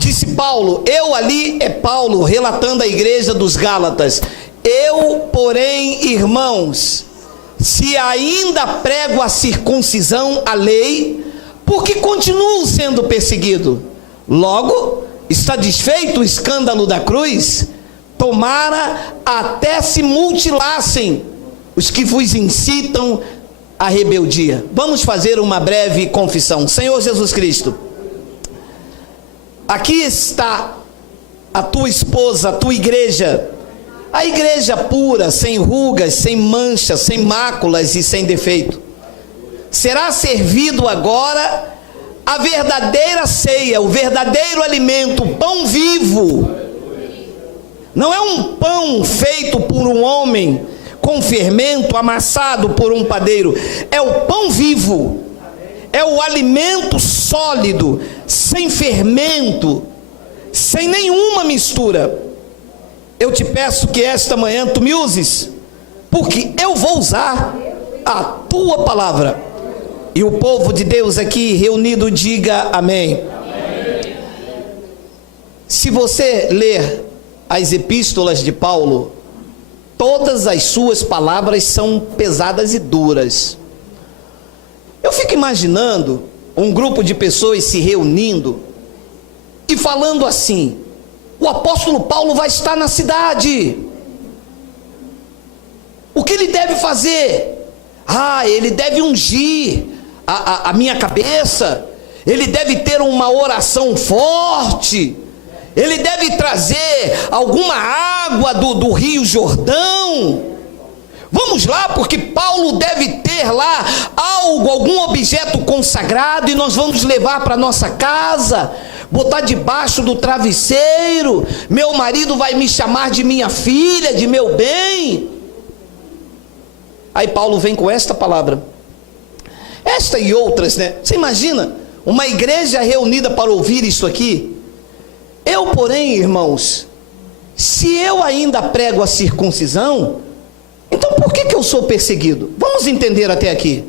Disse Paulo, eu ali é Paulo, relatando a igreja dos Gálatas. Eu, porém, irmãos, se ainda prego a circuncisão, a lei, porque continuo sendo perseguido. Logo, está desfeito o escândalo da cruz? Tomara até se mutilassem os que vos incitam à rebeldia. Vamos fazer uma breve confissão. Senhor Jesus Cristo, aqui está a tua esposa, a tua igreja, a igreja pura, sem rugas, sem manchas, sem máculas e sem defeito. Será servido agora a verdadeira ceia, o verdadeiro alimento, o pão vivo. Não é um pão feito por um homem, com fermento, amassado por um padeiro. É o pão vivo, é o alimento sólido, sem fermento, sem nenhuma mistura. Eu te peço que esta manhã tu me uses, porque eu vou usar a tua palavra. E o povo de Deus aqui reunido diga amém. Amém. Se você ler as epístolas de Paulo, todas as suas palavras são pesadas e duras. Eu fico imaginando um grupo de pessoas se reunindo e falando assim: o apóstolo Paulo vai estar na cidade, o que ele deve fazer? Ele deve ungir a minha cabeça, ele deve ter uma oração forte, ele deve trazer alguma água do Rio Jordão. Vamos lá, porque Paulo deve ter lá algum objeto consagrado, e nós vamos levar para nossa casa, botar debaixo do travesseiro. Meu marido vai me chamar de minha filha, de meu bem. Aí Paulo vem com esta palavra, esta e outras, né? Você imagina uma igreja reunida para ouvir isso aqui? Eu, porém, irmãos, se eu ainda prego a circuncisão, então por que eu sou perseguido? Vamos entender até aqui.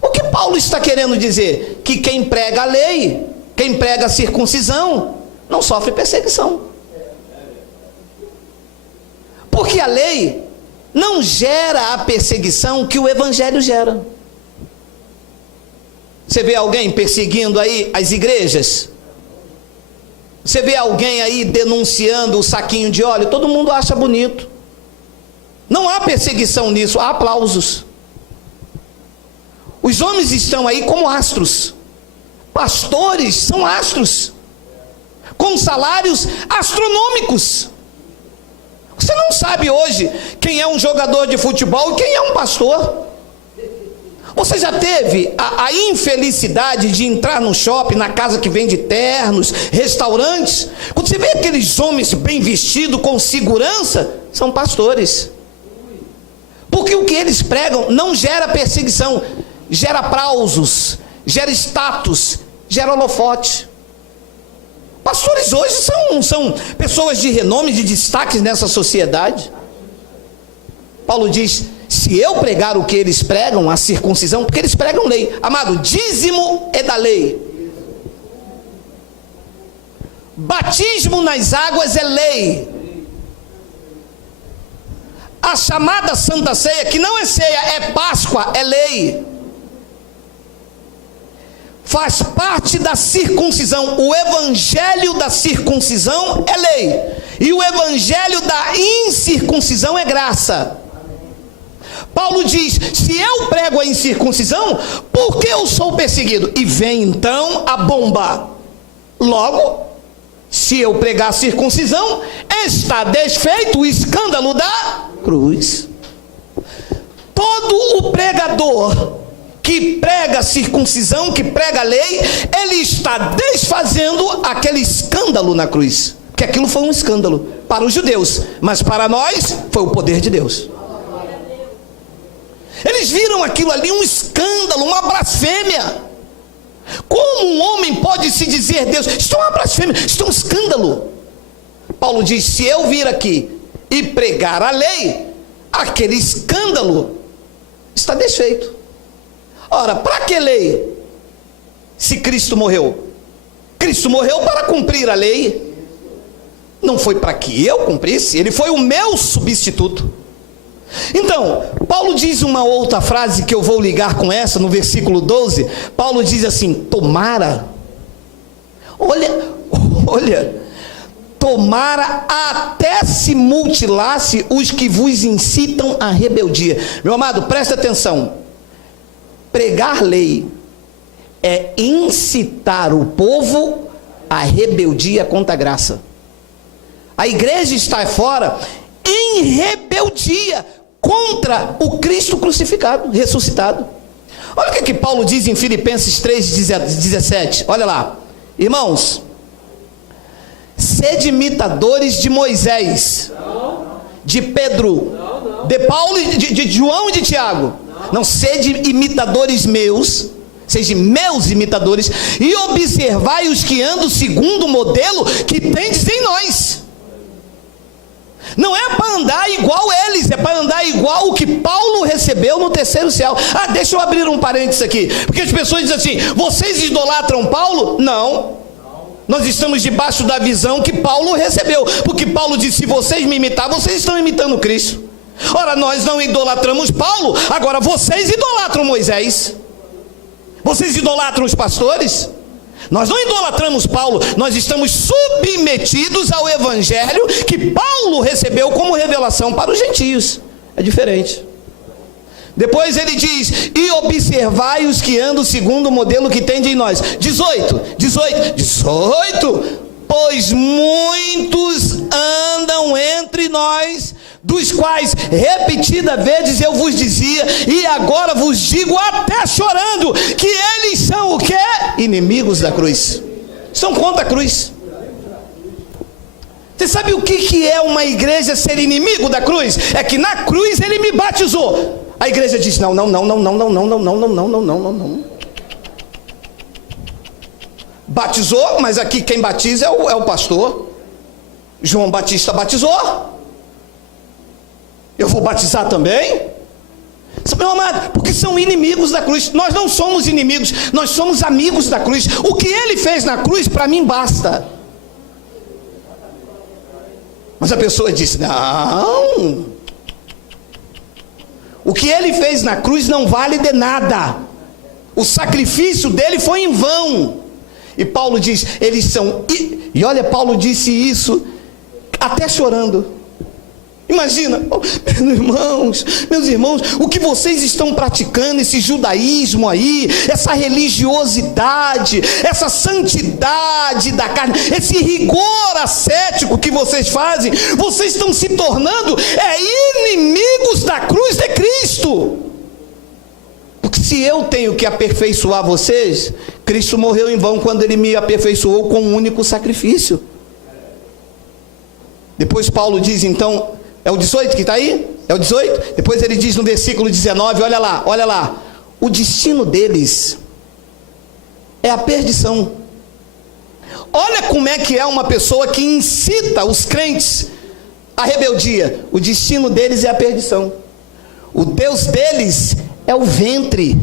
O que Paulo está querendo dizer? Que quem prega a lei, quem prega a circuncisão, não sofre perseguição. Porque a lei não gera a perseguição que o evangelho gera. Você vê alguém perseguindo aí as igrejas? Você vê alguém aí denunciando o saquinho de óleo? Todo mundo acha bonito. Não há perseguição nisso, há aplausos. Os homens estão aí como astros. Pastores são astros, com salários astronômicos. Você não sabe hoje quem é um jogador de futebol e quem é um pastor. Você já teve a infelicidade de entrar no shopping, na casa que vende ternos, restaurantes? Quando você vê aqueles homens bem vestidos, com segurança, são pastores. Porque o que eles pregam não gera perseguição, gera aplausos, gera status, gera holofote. Pastores hoje são pessoas de renome, de destaque nessa sociedade. Paulo diz: se eu pregar o que eles pregam, a circuncisão, porque eles pregam lei. Amado, dízimo é da lei. Batismo nas águas é lei. A chamada Santa Ceia, que não é ceia, é Páscoa, é lei. Faz parte da circuncisão. O evangelho da circuncisão é lei, e o evangelho da incircuncisão é graça. Paulo diz: se eu prego a incircuncisão, por que eu sou perseguido? E vem então a bomba. Logo, se eu pregar a circuncisão, está desfeito o escândalo da cruz. Todo o pregador que prega a circuncisão, que prega a lei, ele está desfazendo aquele escândalo na cruz. Porque aquilo foi um escândalo para os judeus, mas para nós foi o poder de Deus. Eles viram aquilo ali um escândalo, uma blasfêmia. Como um homem pode se dizer Deus? Isto é uma blasfêmia, isto é um escândalo. Paulo diz: se eu vir aqui e pregar a lei, aquele escândalo está desfeito. Ora, para que lei, se Cristo morreu? Cristo morreu para cumprir a lei. Não foi para que eu cumprisse, ele foi o meu substituto. Então, Paulo diz uma outra frase que eu vou ligar com essa, no versículo 12. Paulo diz assim: tomara, olha, tomara até se mutilasse os que vos incitam à rebeldia. Meu amado, presta atenção, pregar lei é incitar o povo à rebeldia contra a graça. A igreja está fora em rebeldia contra o Cristo crucificado, ressuscitado. Olha o que Paulo diz em Filipenses 3,17. Olha lá: irmãos, sede imitadores de Moisés, de Pedro, de Paulo, de João e de Tiago. Não, sede imitadores meus, sejam meus imitadores, e observai os que andam segundo o modelo que tendes em nós. Não é para andar igual eles, é para andar igual o que Paulo recebeu no terceiro céu. Deixa eu abrir um parênteses aqui, porque as pessoas dizem assim: vocês idolatram Paulo? Não. Nós estamos debaixo da visão que Paulo recebeu, porque Paulo disse: se vocês me imitar, vocês estão imitando Cristo. Ora, nós não idolatramos Paulo, agora vocês idolatram Moisés. Vocês idolatram os pastores? Nós não idolatramos Paulo, nós estamos submetidos ao evangelho que Paulo recebeu como revelação para os gentios. É diferente. Depois ele diz: e observai os que andam segundo o modelo que tem em nós. 18, pois muitos andam entre nós, dos quais repetida vezes eu vos dizia, e agora vos digo até chorando, que eles são o quê? Inimigos da cruz. São contra a cruz. Você sabe o que é uma igreja ser inimigo da cruz? É que na cruz ele me batizou. A igreja diz: não. Batizou, mas aqui quem batiza é o pastor. João Batista batizou. Eu vou batizar também? Meu amado, porque são inimigos da cruz. Nós não somos inimigos, nós somos amigos da cruz. O que ele fez na cruz, para mim basta. Mas a pessoa diz: não, o que ele fez na cruz não vale de nada. O sacrifício dele foi em vão. E Paulo diz: eles são... E olha, Paulo disse isso até chorando. Imagina, meus irmãos, o que vocês estão praticando, esse judaísmo aí, essa religiosidade, essa santidade da carne, esse rigor ascético que vocês fazem, vocês estão se tornando inimigos da cruz de Cristo. Porque se eu tenho que aperfeiçoar vocês, Cristo morreu em vão quando ele me aperfeiçoou com um único sacrifício. Depois Paulo diz então... É o 18 que está aí? É o 18? Depois ele diz no versículo 19, olha lá. O destino deles é a perdição. Olha como é que é uma pessoa que incita os crentes à rebeldia. O destino deles é a perdição. O Deus deles é o ventre.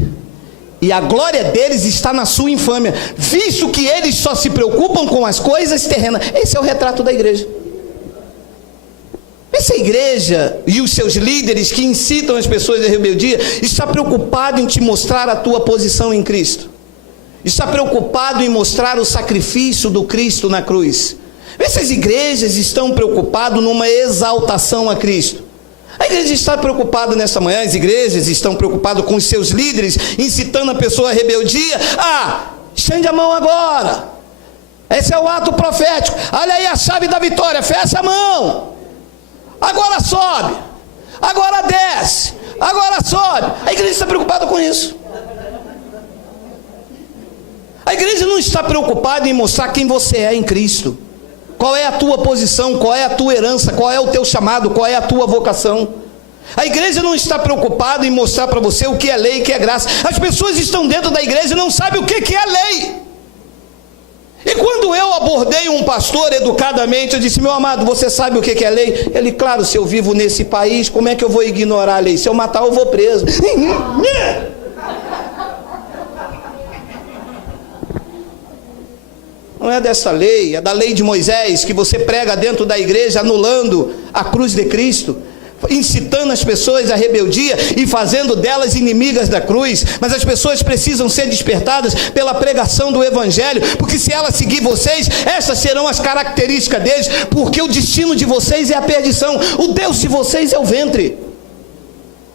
E a glória deles está na sua infâmia. Visto que eles só se preocupam com as coisas terrenas. Esse é o retrato da igreja. Essa igreja e os seus líderes que incitam as pessoas à rebeldia está preocupado em te mostrar a tua posição em Cristo. Está preocupado em mostrar o sacrifício do Cristo na cruz. Essas igrejas estão preocupadas numa exaltação a Cristo. A igreja está preocupada nesta manhã, as igrejas estão preocupadas com os seus líderes, incitando a pessoa à rebeldia. Estende a mão agora. Esse é o ato profético. Olha aí a chave da vitória, fecha a mão. Agora sobe, agora desce, agora sobe. A igreja está preocupada com isso. A igreja não está preocupada em mostrar quem você é em Cristo. Qual é a tua posição, qual é a tua herança, qual é o teu chamado, qual é a tua vocação. A igreja não está preocupada em mostrar para você o que é lei e o que é graça. As pessoas estão dentro da igreja e não sabem o que é lei. E quando eu abordei um pastor educadamente, eu disse: meu amado, você sabe o que é lei? Ele: claro, se eu vivo nesse país, como é que eu vou ignorar a lei? Se eu matar, eu vou preso. não é dessa lei, é da lei de Moisés, que você prega dentro da igreja, anulando a cruz de Cristo, incitando as pessoas à rebeldia e fazendo delas inimigas da cruz. Mas as pessoas precisam ser despertadas pela pregação do evangelho, porque se elas seguir vocês, essas serão as características deles, porque o destino de vocês é a perdição, o Deus de vocês é o ventre,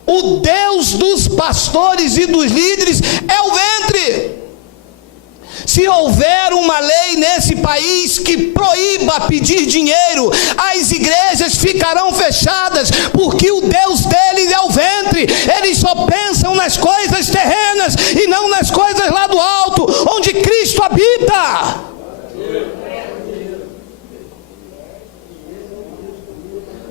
o Deus dos pastores e dos líderes é o ventre. Se houver uma lei nesse país que proíba pedir dinheiro, as igrejas ficarão fechadas, porque o Deus deles é o ventre. Eles só pensam nas coisas terrenas e não nas coisas lá do alto, onde Cristo habita.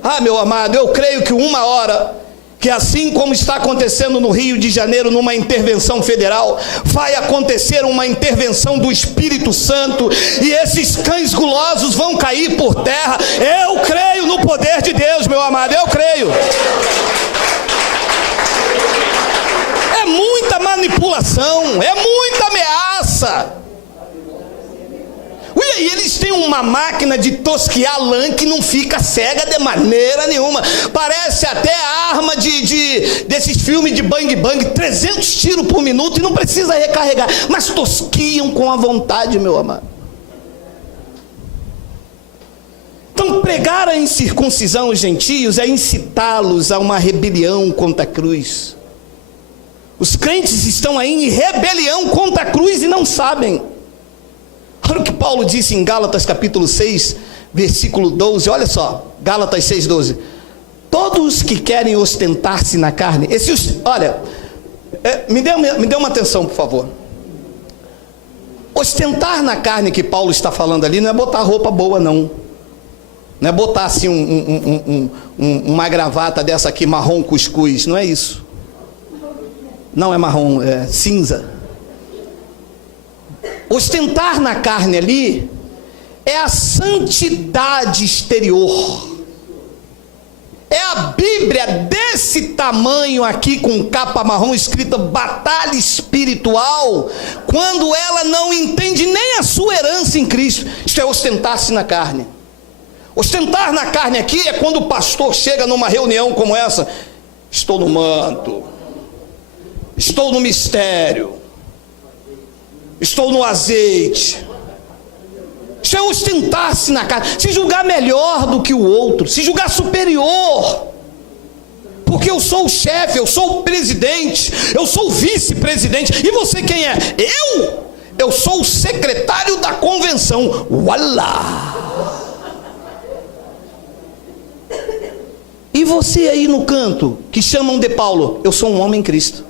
Ah, meu amado, eu creio que uma hora, que assim como está acontecendo no Rio de Janeiro, numa intervenção federal, vai acontecer uma intervenção do Espírito Santo, e esses cães gulosos vão cair por terra. Eu creio no poder de Deus, meu amado, eu creio. É muita manipulação, é muita ameaça. E eles têm uma máquina de tosquiar lã que não fica cega de maneira nenhuma. Parece até a arma desses filmes de bang bang, 300 tiros por minuto e não precisa recarregar. Mas tosquiam com a vontade, meu amado. Então pregar a incircuncisão aos gentios é incitá-los a uma rebelião contra a cruz. Os crentes estão aí em rebelião contra a cruz e não sabem. Olha o que Paulo disse em Gálatas capítulo 6, versículo 12, olha só, Gálatas 6, 12. Todos que querem ostentar-se na carne, me dê uma atenção, por favor. Ostentar na carne que Paulo está falando ali não é botar roupa boa, não. Não é botar assim uma gravata dessa aqui, marrom cuscuz, não é isso. Não é marrom, é cinza. Ostentar na carne ali é a santidade exterior. É a Bíblia desse tamanho aqui, com capa marrom, escrita batalha espiritual, quando ela não entende nem a sua herança em Cristo. Isto é ostentar-se na carne. Ostentar na carne aqui é quando o pastor chega numa reunião como essa: estou no manto, estou no mistério, estou no azeite. Isso é ostentar-se na carne, se julgar melhor do que o outro, se julgar superior, porque eu sou o chefe, eu sou o presidente, eu sou o vice-presidente. E você quem é? Eu sou o secretário da convenção. Ualá! E você aí no canto, que chamam de Paulo, eu sou um homem em Cristo.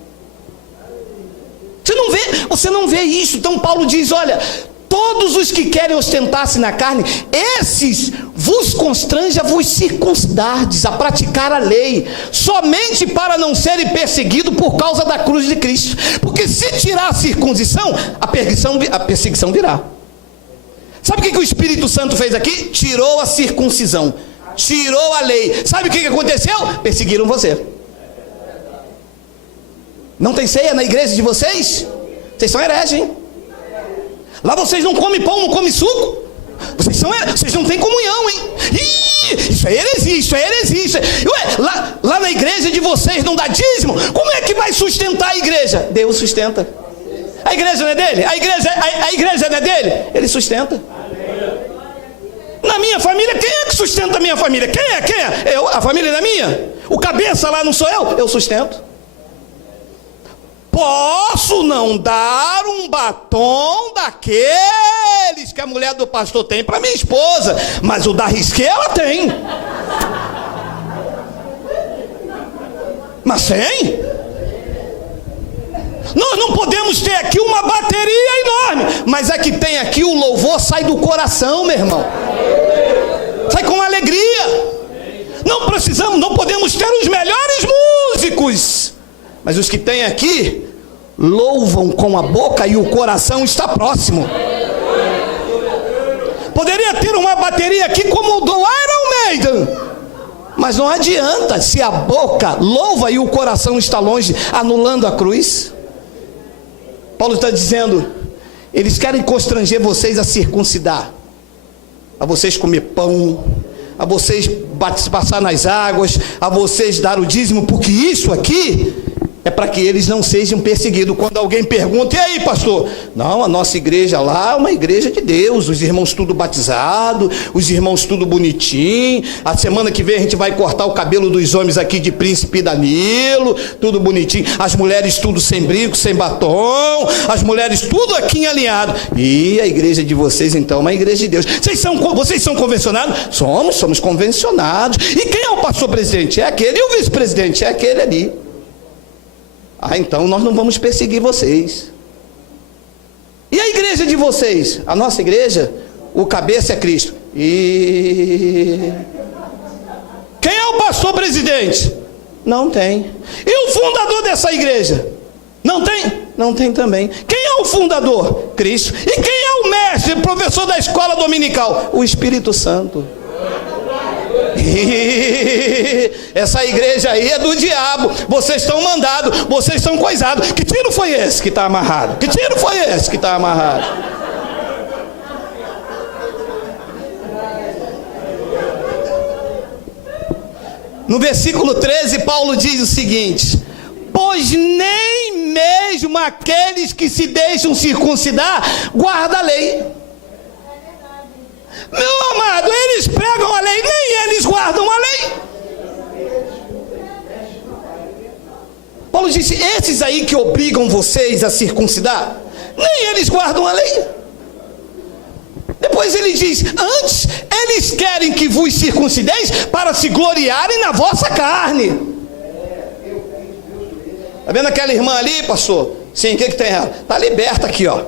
Você não vê isso. Então Paulo diz: olha, todos os que querem ostentar-se na carne, esses vos constrange a vos circuncidardes, a praticar a lei, somente para não serem perseguidos por causa da cruz de Cristo. Porque se tirar a circuncisão, a perseguição virá. Sabe o que o Espírito Santo fez aqui? Tirou a circuncisão, tirou a lei. Sabe o que aconteceu? Perseguiram você. Não tem ceia na igreja de vocês? Vocês são hereges, hein? Lá vocês não comem pão, não comem suco. Vocês não têm comunhão, hein? Isso é heresia. Ué, lá na igreja de vocês não dá dízimo? Como é que vai sustentar a igreja? Deus sustenta. A igreja não é dele? A igreja não é dele? Ele sustenta. Na minha família, quem é que sustenta a minha família? Quem é? A família não é minha? O cabeça lá não sou eu? Eu sustento. Posso não dar um batom daqueles que a mulher do pastor tem para minha esposa, mas o da Risqué ela tem. Mas tem. Nós não podemos ter aqui uma bateria enorme, mas a que tem aqui, o louvor sai do coração, meu irmão. Sai com alegria. Não podemos ter os melhores músicos, mas os que tem aqui louvam com a boca e o coração está próximo. Poderia ter uma bateria aqui como o do Iron Maiden, mas não adianta se a boca louva e o coração está longe, anulando a cruz. Paulo está dizendo Eles querem constranger vocês a circuncidar, a vocês comer pão, a vocês passar nas águas, a vocês dar o dízimo, porque isso aqui é para que eles não sejam perseguidos. Quando alguém pergunta, e aí pastor? Não, a nossa igreja lá é uma igreja de Deus, os irmãos tudo batizado, os irmãos tudo bonitinho, a semana que vem a gente vai cortar o cabelo dos homens aqui de Príncipe Danilo, tudo bonitinho, as mulheres tudo sem brinco, sem batom, as mulheres tudo aqui alinhado. E a igreja de vocês então é uma igreja de Deus. Vocês são convencionados? Somos convencionados. E quem é o pastor presidente? É aquele, e o vice-presidente? É aquele ali. Ah, então nós não vamos perseguir vocês. E a igreja de vocês? A nossa igreja, o cabeça é Cristo. E quem é o pastor presidente? Não tem. E o fundador dessa igreja? Não tem? Não tem também. Quem é o fundador? Cristo. E quem é o mestre, professor da escola dominical? O Espírito Santo. Essa igreja aí é do diabo. Vocês estão mandados, vocês estão coisados. Que tiro foi esse que está amarrado? Que tiro foi esse que está amarrado? No versículo 13, Paulo diz o seguinte: pois nem mesmo aqueles que se deixam circuncidar guardam a lei. Meu amado, eles pregam a lei, nem eles guardam a lei. Paulo disse, esses aí que obrigam vocês a circuncidar, nem eles guardam a lei. Depois ele diz, antes eles querem que vos circuncideis para se gloriarem na vossa carne. Está vendo aquela irmã ali, pastor? Sim, o que tem ela? Está liberta aqui, ó.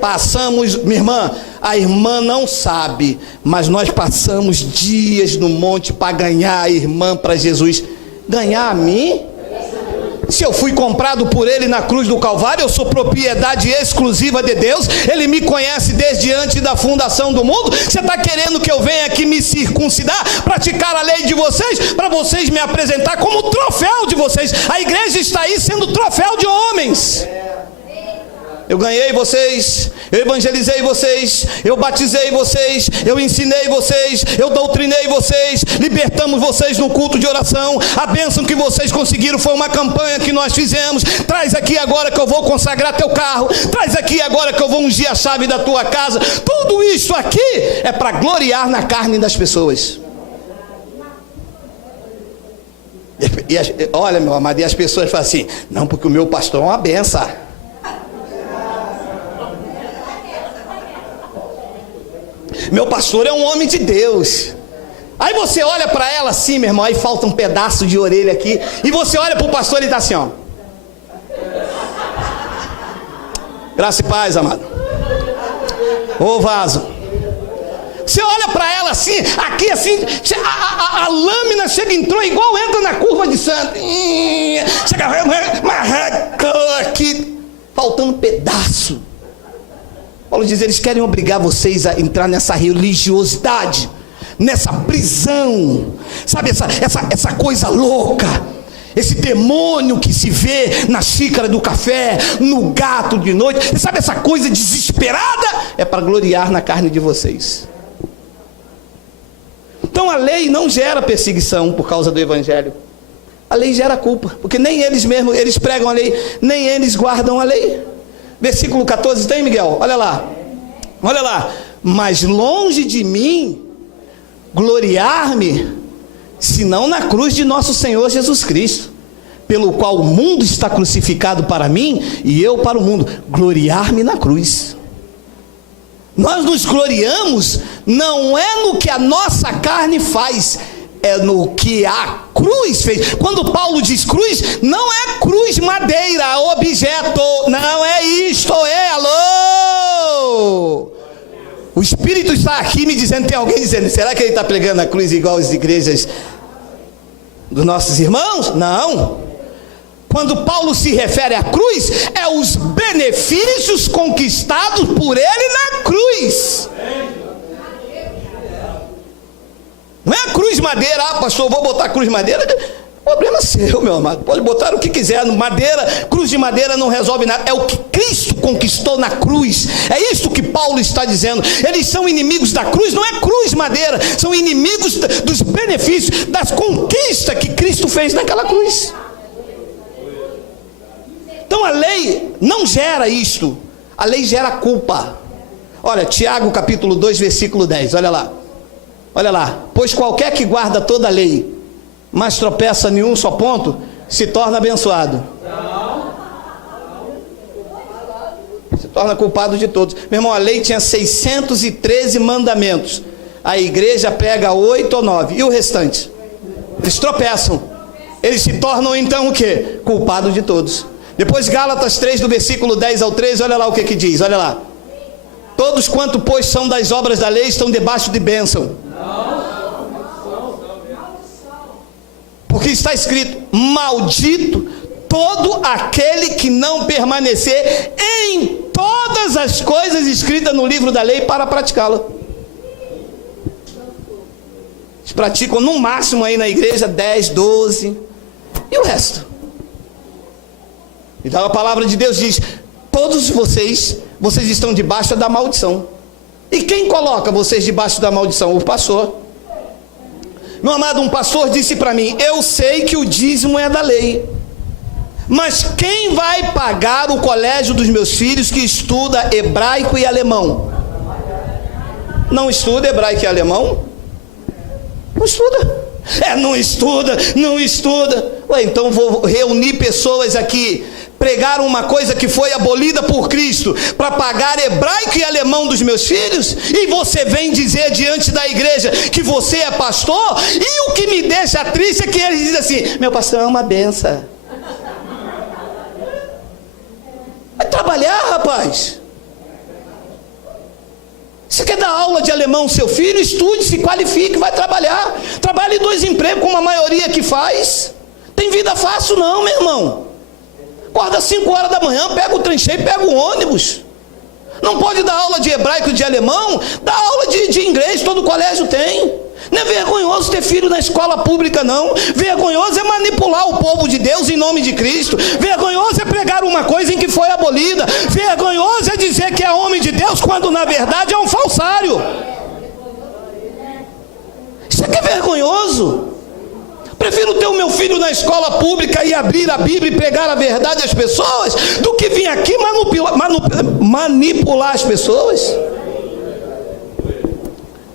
Passamos, minha irmã, a irmã não sabe, mas nós passamos dias no monte para ganhar a irmã para Jesus. Ganhar a mim? Se eu fui comprado por Ele na cruz do Calvário, eu sou propriedade exclusiva de Deus, Ele me conhece desde antes da fundação do mundo. Você está querendo que eu venha aqui me circuncidar, praticar a lei de vocês, para vocês me apresentar como troféu de vocês? A igreja está aí sendo troféu de homens. Eu ganhei vocês, eu evangelizei vocês, eu batizei vocês, eu ensinei vocês, eu doutrinei vocês, libertamos vocês no culto de oração. A bênção que vocês conseguiram foi uma campanha que nós fizemos. Traz aqui agora que eu vou consagrar teu carro, traz aqui agora que eu vou ungir a chave da tua casa. Tudo isso aqui é para gloriar na carne das pessoas. Olha, meu amado, e as pessoas falam assim, não, porque o meu pastor é uma benção. Meu pastor é um homem de Deus. Aí você olha para ela assim, meu irmão, aí falta um pedaço de orelha aqui, e você olha para o pastor e ele está assim, ó. Graça e paz, amado. Ô vaso. Você olha para ela assim, aqui assim, a lâmina chega, entrou igual entra na curva de santo. Chega aqui, faltando um pedaço. Paulo diz, eles querem obrigar vocês a entrar nessa religiosidade, nessa prisão, sabe, essa coisa louca, esse demônio que se vê na xícara do café, no gato de noite, sabe, essa coisa desesperada, é para gloriar na carne de vocês. Então a lei não gera perseguição por causa do evangelho, a lei gera culpa, porque nem eles mesmos, eles pregam a lei, nem eles guardam a lei. Versículo 14, tem, Miguel? Olha lá. Olha lá. Mas longe de mim gloriar-me, senão na cruz de nosso Senhor Jesus Cristo, pelo qual o mundo está crucificado para mim e eu para o mundo. Gloriar-me na cruz. Nós nos gloriamos não é no que a nossa carne faz, é no que a cruz fez. Quando Paulo diz cruz, não é cruz madeira, objeto, não é isto, é alô. O Espírito está aqui me dizendo, tem alguém dizendo, será que ele está pregando a cruz igual as igrejas dos nossos irmãos? Não. Quando Paulo se refere à cruz, é os benefícios conquistados por ele na cruz. Não é a cruz madeira, pastor, vou botar a cruz madeira. Problema seu, meu amado. Pode botar o que quiser, madeira, cruz de madeira não resolve nada. É o que Cristo conquistou na cruz. É isso que Paulo está dizendo. Eles são inimigos da cruz, não é cruz madeira, são inimigos dos benefícios, das conquistas que Cristo fez naquela cruz. Então a lei não gera isto, a lei gera culpa. Olha, Tiago capítulo 2, versículo 10, olha lá. Pois qualquer que guarda toda a lei, mas tropeça em um só ponto, se torna abençoado. Se torna culpado de todos. Meu irmão, a lei tinha 613 mandamentos. A igreja pega 8 ou 9. E o restante? Eles tropeçam. Eles se tornam então o quê? Culpado de todos. Depois Gálatas 3, do versículo 10 ao 13, olha lá o que diz, olha lá. Todos quanto, pois, são das obras da lei, estão debaixo de bênção. Porque está escrito, maldito todo aquele que não permanecer em todas as coisas escritas no livro da lei para praticá-la. Eles praticam no máximo aí na igreja 10, 12 e o resto. Então a palavra de Deus diz, todos vocês estão debaixo da maldição. E quem coloca vocês debaixo da maldição? O pastor. Meu amado, um pastor disse para mim, eu sei que o dízimo é da lei, mas quem vai pagar o colégio dos meus filhos que estuda hebraico e alemão? Não estuda hebraico e alemão? Não estuda. Não estuda. Ué, então vou reunir pessoas aqui, pregar uma coisa que foi abolida por Cristo, para pagar hebraico e alemão dos meus filhos, e você vem dizer diante da igreja que você é pastor, e o que me deixa triste é que eles dizem assim, meu pastor é uma benção. Vai trabalhar, rapaz. Você quer dar aula de alemão ao seu filho? Estude, se qualifique, vai trabalhar. Trabalhe 2 empregos, como a maioria que faz. Tem vida fácil não, meu irmão. Acorda às 5 horas da manhã, pega o trem cheio, pega o ônibus. Não pode dar aula de hebraico e de alemão? Dá aula de inglês, todo colégio tem. Não é vergonhoso ter filho na escola pública, não. Vergonhoso é manipular o povo de Deus em nome de Cristo. Vergonhoso é pregar uma coisa em que foi abolida. Vergonhoso é dizer que é homem de Deus, quando na verdade é um falsário. Isso aqui é vergonhoso. Prefiro ter o meu filho na escola pública e abrir a Bíblia e pregar a verdade às pessoas, do que vir aqui manipular as pessoas.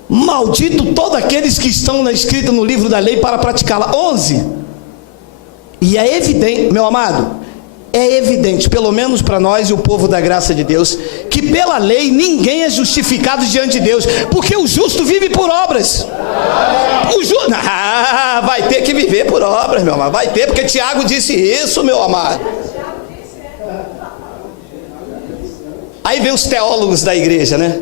Maldito todos aqueles que estão escritos no livro da lei para praticá-la. 11. E é evidente, meu amado, é evidente, pelo menos para nós e o povo da graça de Deus, que pela lei ninguém é justificado diante de Deus, porque o justo vive por obras. Vai ter que viver por obras, meu amado. Vai ter, porque Tiago disse isso, meu amado. Aí vem os teólogos da igreja, né?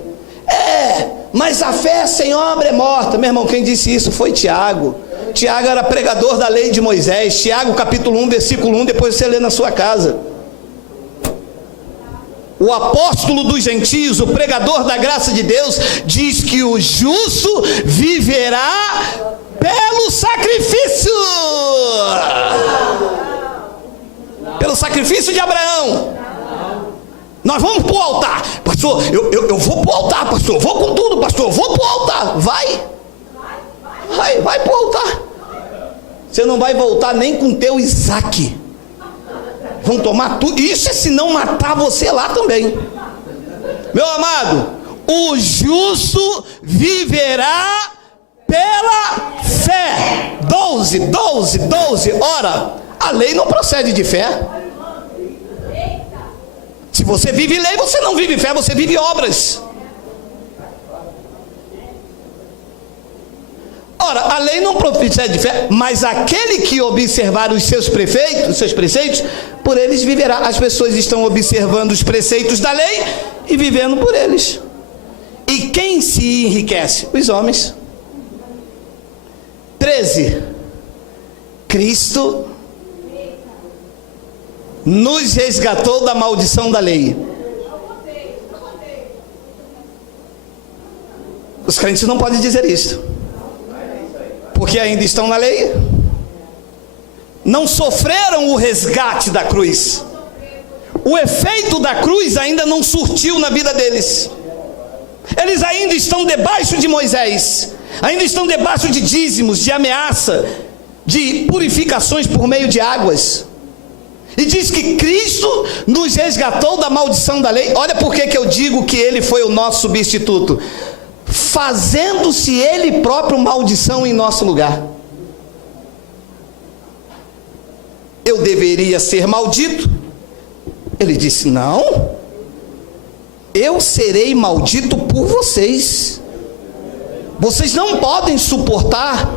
Mas a fé sem obra é morta. Meu irmão, quem disse isso foi Tiago. Tiago era pregador da lei de Moisés. Tiago capítulo 1, versículo 1, depois você lê na sua casa. O apóstolo dos gentios, o pregador da graça de Deus, diz que o justo viverá pelo sacrifício. Pelo sacrifício de Abraão. Nós vamos para o altar. Pastor, eu vou para o altar, pastor. Eu vou com tudo, pastor. Eu vou para o altar. Vai para o altar. Você não vai voltar nem com teu Isaac. Vão tomar tudo. Isso é se não matar você lá também. Meu amado, o justo viverá pela fé. 12. Ora, a lei não procede de fé. Se você vive lei, você não vive fé, você vive obras. Ora, a lei não procede de fé, mas aquele que observar os seus preceitos, por eles viverá. As pessoas estão observando os preceitos da lei e vivendo por eles. E quem se enriquece? Os homens. 13. Cristo nos resgatou da maldição da lei. Os crentes não podem dizer isso, porque ainda estão na lei. não sofreram o resgate da cruz. O efeito da cruz ainda não surtiu na vida deles. Eles ainda estão debaixo de Moisés, ainda estão debaixo de dízimos, de ameaça, de purificações por meio de águas. E diz que Cristo nos resgatou da maldição da lei. Olha por que eu digo que Ele foi o nosso substituto, fazendo-se Ele próprio maldição em nosso lugar. Eu deveria ser maldito. Ele disse: não, eu serei maldito por vocês. Vocês não podem suportar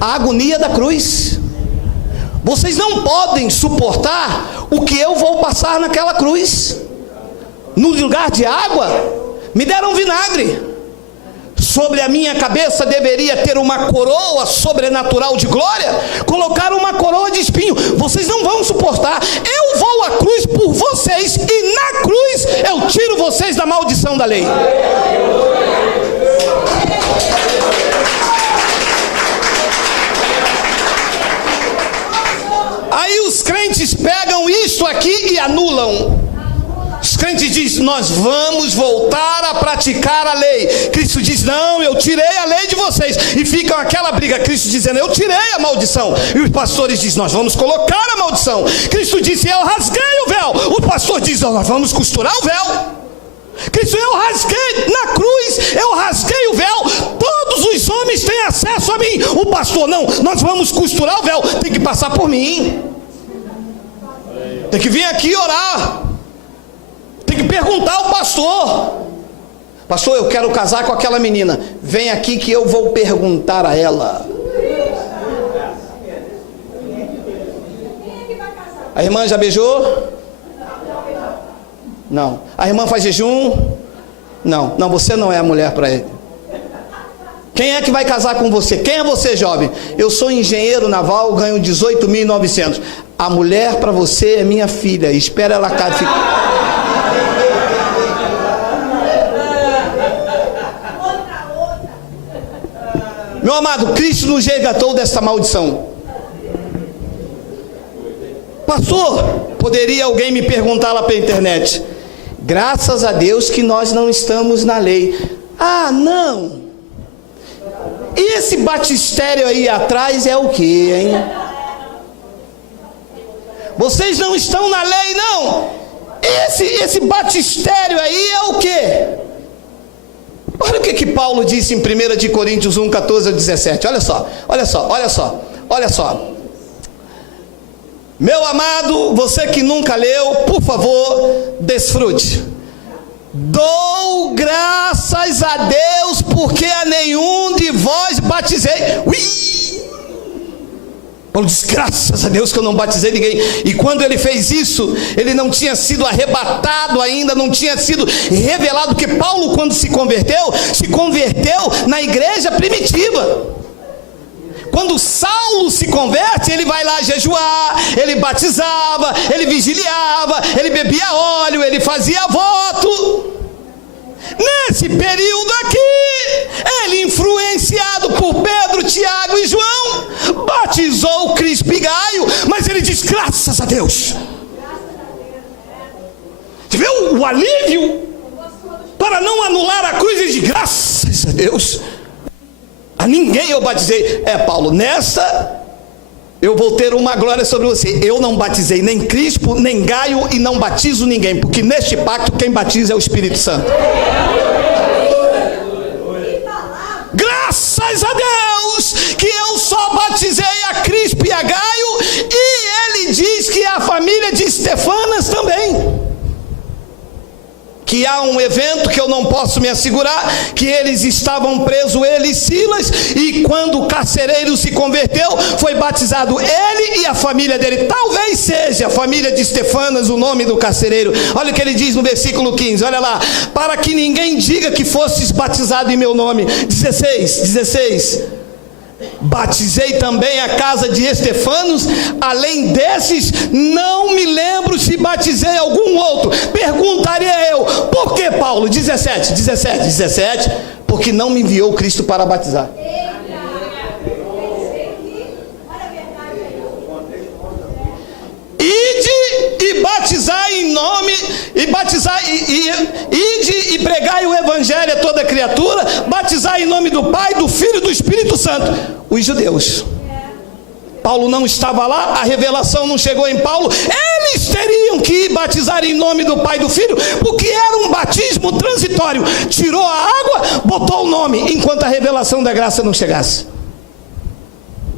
a agonia da cruz. Vocês não podem suportar o que eu vou passar naquela cruz. No lugar de água, me deram vinagre. Sobre a minha cabeça deveria ter uma coroa sobrenatural de glória. Colocaram uma coroa de espinho. Vocês não vão suportar. Eu vou à cruz por vocês, e na cruz eu tiro vocês da maldição da lei. Aí os crentes pegam isso aqui e anulam. Os crentes dizem: nós vamos voltar a praticar a lei. Cristo diz: não, eu tirei a lei de vocês. E ficam aquela briga, Cristo dizendo: eu tirei a maldição. E os pastores dizem: nós vamos colocar a maldição. Cristo disse: eu rasguei o véu. O pastor diz: nós vamos costurar o véu. Cristo: eu rasguei na cruz, eu rasguei o véu. Todos os homens têm acesso a mim. O pastor: não, nós vamos costurar o véu. Tem que passar por mim. Tem que vir aqui orar. Tem que perguntar ao pastor: pastor, eu quero casar com aquela menina. Vem aqui que eu vou perguntar a ela. A irmã já beijou? Não. A irmã faz jejum? Não. Não, você não é a mulher para ele. Quem é que vai casar com você? Quem é você, jovem? Eu sou engenheiro naval, ganho 18.900. A mulher para você é minha filha. Espera ela ficar. Meu amado, Cristo nos resgatou desta maldição. Pastor, poderia alguém me perguntar lá pela internet: graças a Deus que nós não estamos na lei. Ah, não. E esse batistério aí atrás é o que, hein? Vocês não estão na lei, não. Esse batistério aí é o que? Olha o que Paulo disse em 1 de Coríntios 1, 14 a 17. Olha só. Meu amado, você que nunca leu, por favor, desfrute. Dou graças a Deus, porque a nenhum de vós batizei. Paulo diz: graças a Deus que eu não batizei ninguém. E quando ele fez isso, ele não tinha sido arrebatado ainda, não tinha sido revelado. Que Paulo, quando se converteu na igreja primitiva. Quando Saulo se converte, ele vai lá jejuar, ele batizava, ele vigiliava, ele bebia óleo, ele fazia voto. Nesse período aqui, ele, influenciado por Pedro, Tiago e João, batizou Crispo e Gaio. Mas ele diz: graças a Deus. Você viu o alívio? Para não anular a cruz, ele diz: graças a Deus, a ninguém eu batizei. Paulo, nessa eu vou ter uma glória sobre você. Eu não batizei nem Crispo, nem Gaio, e não batizo ninguém, porque neste pacto quem batiza é o Espírito Santo. Graças a Deus que eu só batizei a Crispo e a Gaio, e ele diz que a família de Estefanas também. Que há um evento que eu não posso me assegurar, que eles estavam presos, ele e Silas, e quando o carcereiro se converteu, foi batizado ele e a família dele. Talvez seja a família de Estefanas o nome do carcereiro. Olha o que ele diz no versículo 15, olha lá: para que ninguém diga que fostes batizado em meu nome. 16. Batizei também a casa de Estefanos, além desses, não me lembro se batizei algum outro. Perguntaria eu: por que, Paulo? 17, porque não me enviou Cristo para batizar. batizar em nome, ide e pregai o evangelho a toda criatura, batizar em nome do Pai, do Filho e do Espírito Santo. Os judeus. Paulo não estava lá, a revelação não chegou em Paulo, eles teriam que batizar em nome do Pai e do Filho, porque era um batismo transitório, tirou a água, botou o nome, enquanto a revelação da graça não chegasse.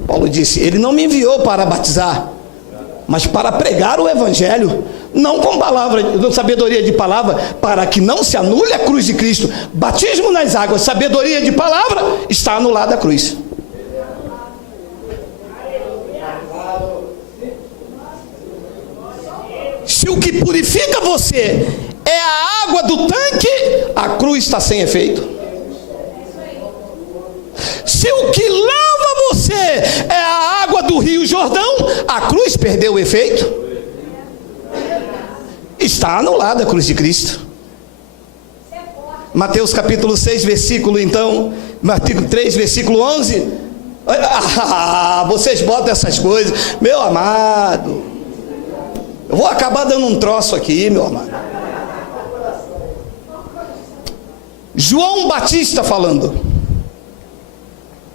Paulo disse, ele não me enviou para batizar, mas para pregar o evangelho, não com palavra, sabedoria de palavra, para que não se anule a cruz de Cristo. Batismo nas águas, sabedoria de palavra, está anulada a cruz. Se o que purifica você é a água do tanque, a cruz está sem efeito. Se o que lava você é a água do Rio Jordão, a cruz perdeu o efeito. Está anulada a cruz de Cristo. Mateus capítulo 6, versículo então, Mateus 3, versículo 11. Vocês botam essas coisas, meu amado. Eu vou acabar dando um troço aqui, meu amado. João Batista falando.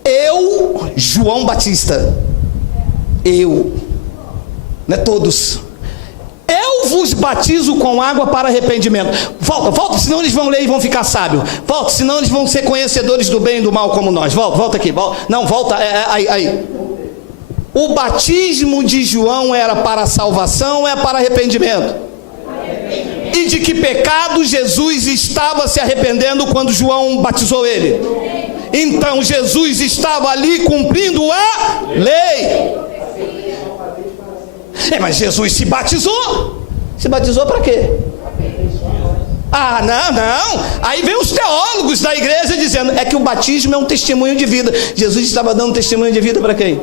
Eu, João Batista, eu, não é todos, eu vos batizo com água para arrependimento. Volta, senão eles vão ler e vão ficar sábios. Volta, senão eles vão ser conhecedores do bem e do mal como nós. Volta aqui, volta, aí. O batismo de João era para salvação ou é para arrependimento? E de que pecado Jesus estava se arrependendo quando João batizou ele? Então Jesus estava ali cumprindo a lei. Mas Jesus se batizou. Se batizou para quê? Não. Aí vem os teólogos da igreja dizendo, é que o batismo é um testemunho de vida. Jesus estava dando testemunho de vida para quem?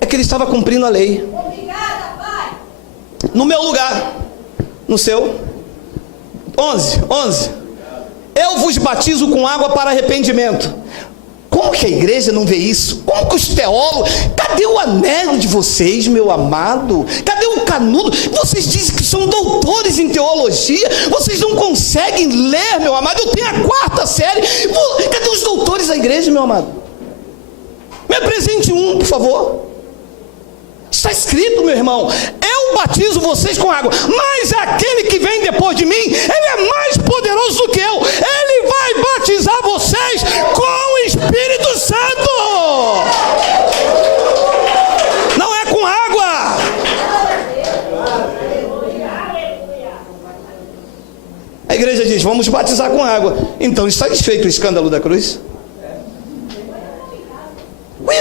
É que ele estava cumprindo a lei. Obrigada, Pai. No meu lugar. No seu. 11. Eu vos batizo com água para arrependimento. Como que a igreja não vê isso? Como que os teólogos... Cadê o anelo de vocês, meu amado? Cadê o canudo? Vocês dizem que são doutores em teologia. Vocês não conseguem ler, meu amado. Eu tenho a 4ª série. Cadê os doutores da igreja, meu amado? Me apresente um, por favor. Está escrito, meu irmão, eu batizo vocês com água, mas aquele que vem depois de mim, ele é mais poderoso do que eu, ele vai batizar vocês com o Espírito Santo. Não é com água. A igreja diz, vamos batizar com água. Então está desfeito o escândalo da cruz.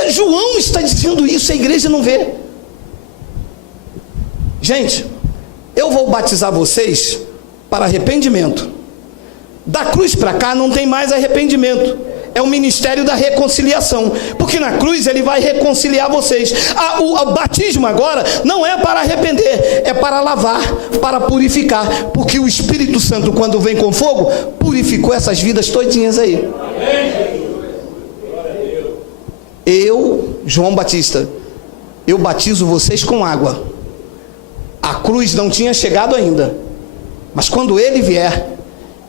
João está dizendo isso, a igreja não vê. Gente, eu vou batizar vocês para arrependimento. Da cruz para cá não tem mais arrependimento. É o ministério da reconciliação. Porque na cruz ele vai reconciliar vocês. O batismo agora não é para arrepender, é para lavar, para purificar. Porque o Espírito Santo, quando vem com fogo, purificou essas vidas todinhas aí. Eu, João Batista, eu batizo vocês com água. A cruz não tinha chegado ainda, mas quando ele vier,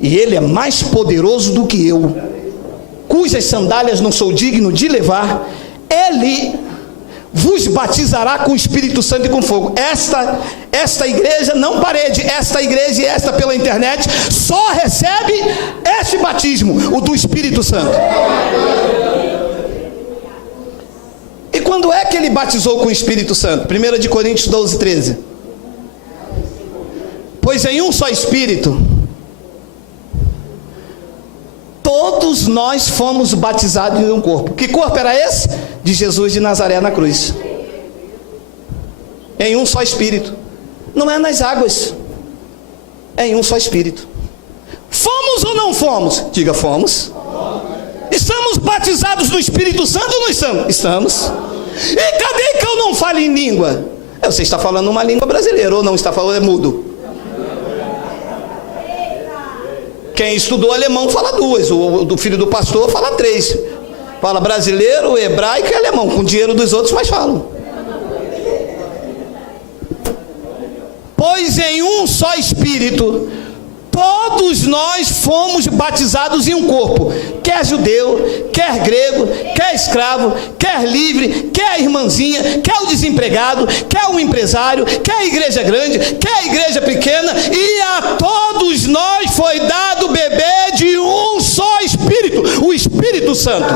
e ele é mais poderoso do que eu, cujas sandálias não sou digno de levar, ele vos batizará com o Espírito Santo e com fogo. Esta igreja, não parede, esta igreja e esta pela internet, só recebe este batismo, o do Espírito Santo. E quando é que ele batizou com o Espírito Santo? 1 de Coríntios 12, 13. Pois em um só Espírito, todos nós fomos batizados em um corpo. Que corpo era esse? De Jesus de Nazaré na cruz. Em um só Espírito. Não é nas águas. É em um só Espírito. Fomos ou não fomos? Diga, fomos. Estamos batizados no Espírito Santo ou não estamos? Estamos. E cadê que eu não falo em língua? Você está falando uma língua brasileira ou não está falando, é mudo? Quem estudou alemão fala 2, o do filho do pastor fala 3. Fala brasileiro, hebraico e alemão, com dinheiro dos outros, mas falam. pois em um só Espírito, todos nós fomos batizados em um corpo, quer judeu, quer grego, quer escravo, quer livre, quer irmãzinha, quer o desempregado, quer o empresário, quer a igreja grande, quer a igreja pequena, e a todos nós foi dado beber de um só Espírito, o Espírito Santo.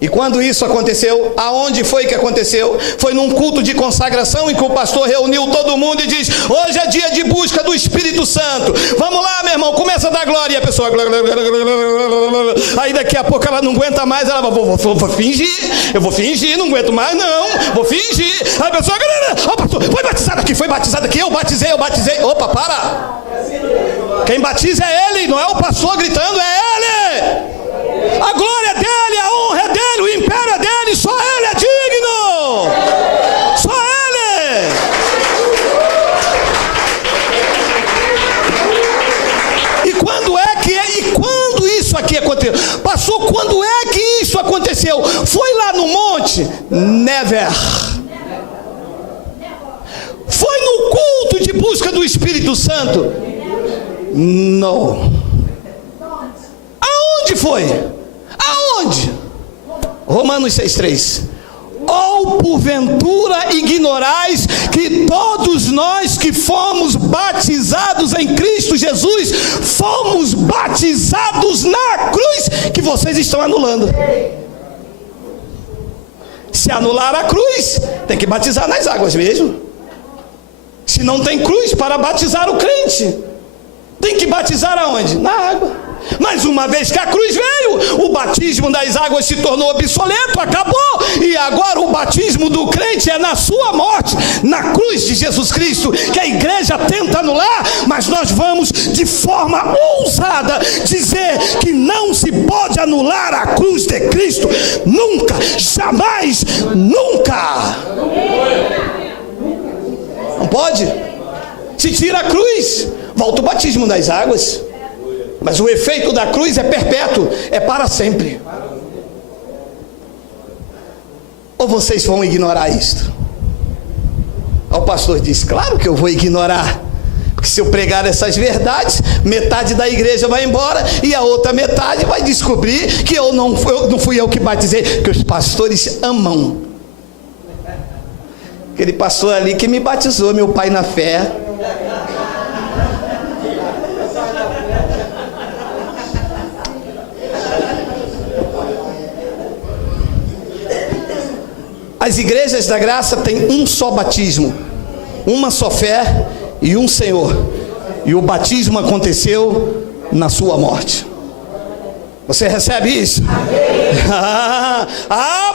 E quando isso aconteceu, aonde foi que aconteceu? Foi num culto de consagração em que o pastor reuniu todo mundo e diz: hoje é dia de busca do Espírito Santo. Vamos lá, meu irmão, começa a dar glória. E a pessoa, aí daqui a pouco ela não aguenta mais, ela vou fingir, eu vou fingir, não aguento mais não, vou fingir. Aí a pessoa, ó, pastor, foi batizado aqui, eu batizei. Opa, para. Quem batiza é ele, não é o pastor gritando, é ele. A glória é dele, a honra é dele, o império é dele, só ele é digno. Só ele. E quando isso aqui aconteceu? Passou, quando é que isso aconteceu? Foi lá no monte? Never. Foi no culto de busca do Espírito Santo? Não. Aonde foi? Aonde? Romanos 6,3. Ou porventura ignorais que todos nós que fomos batizados em Cristo Jesus, fomos batizados na cruz, que vocês estão anulando. Se anular a cruz, tem que batizar nas águas mesmo. Se não tem cruz para batizar o crente, tem que batizar aonde? Na água. Mas uma vez que a cruz veio, o batismo das águas se tornou obsoleto, acabou. E agora o batismo do crente é na sua morte, na cruz de Jesus Cristo, que a igreja tenta anular, mas nós vamos de forma ousada dizer que não se pode anular a cruz de Cristo. Nunca, jamais, nunca. Não pode. Se tira a cruz, volta o batismo das águas. Mas o efeito da cruz é perpétuo, é para sempre. Ou vocês vão ignorar isto? O pastor disse: claro que eu vou ignorar, porque se eu pregar essas verdades, metade da igreja vai embora e a outra metade vai descobrir que não fui eu que batizei, que os pastores amam. Aquele pastor ali que me batizou, meu pai na fé. As igrejas da graça têm um só batismo, uma só fé e um Senhor. E o batismo aconteceu na sua morte. Você recebe isso?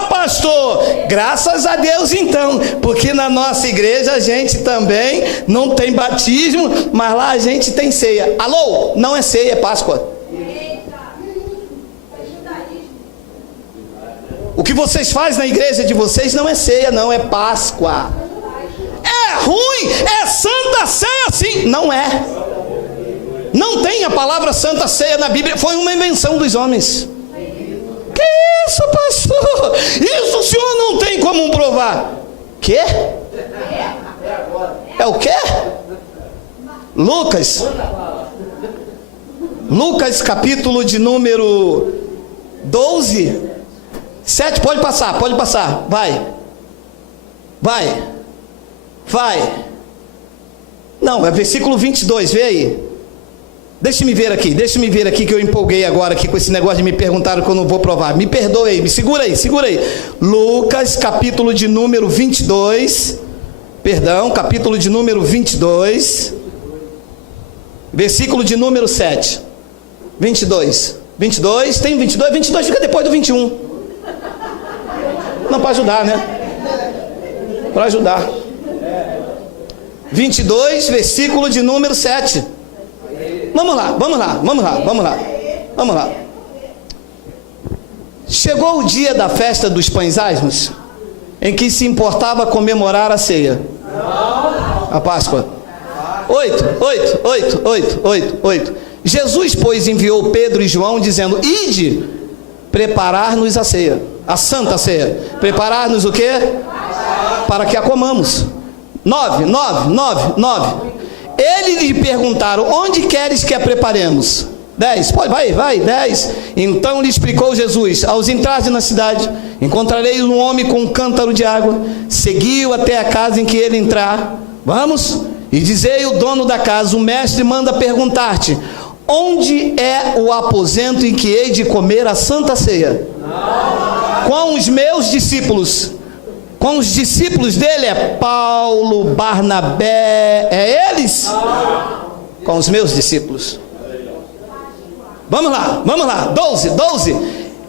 Pastor, graças a Deus então, porque na nossa igreja a gente também não tem batismo, mas lá a gente tem ceia. Alô? Não é ceia, é Páscoa. O que vocês fazem na igreja de vocês não é ceia, não, é Páscoa. É ruim, é Santa Ceia sim. Não é. Não tem a palavra Santa Ceia na Bíblia, foi uma invenção dos homens. Que isso, pastor? Isso o senhor não tem como provar. Quê? É o quê? Lucas capítulo de número 12. 7, pode passar, vai. Não, é versículo 22, vê aí. Deixa-me ver aqui que eu empolguei agora aqui com esse negócio de me perguntar que eu não vou provar. Me perdoe aí, me segura aí. Lucas, capítulo de número 22, capítulo de número 22, versículo de número 7. 22, tem 22 fica depois do 21. Não, para ajudar, né? Para ajudar. 22, versículo de número 7. Vamos lá. Chegou o dia da festa dos pães asmos, em que se importava comemorar a ceia. A Páscoa. 8. Jesus, pois, enviou Pedro e João, dizendo: ide preparar-nos a ceia, a santa ceia. Preparar-nos o quê? Para que a comamos. 9. Eles lhe perguntaram: onde queres que a preparemos? 10, pode, vai, 10. Então lhe explicou Jesus: aos entrares na cidade, encontrareis um homem com um cântaro de água. Seguiu até a casa em que ele entrar. Vamos? E dizei o dono da casa: o mestre manda perguntar-te: onde é o aposento em que hei de comer a santa ceia? Com os meus discípulos. Com os discípulos dele é Paulo, Barnabé, é eles? Com os meus discípulos. Vamos lá, 12.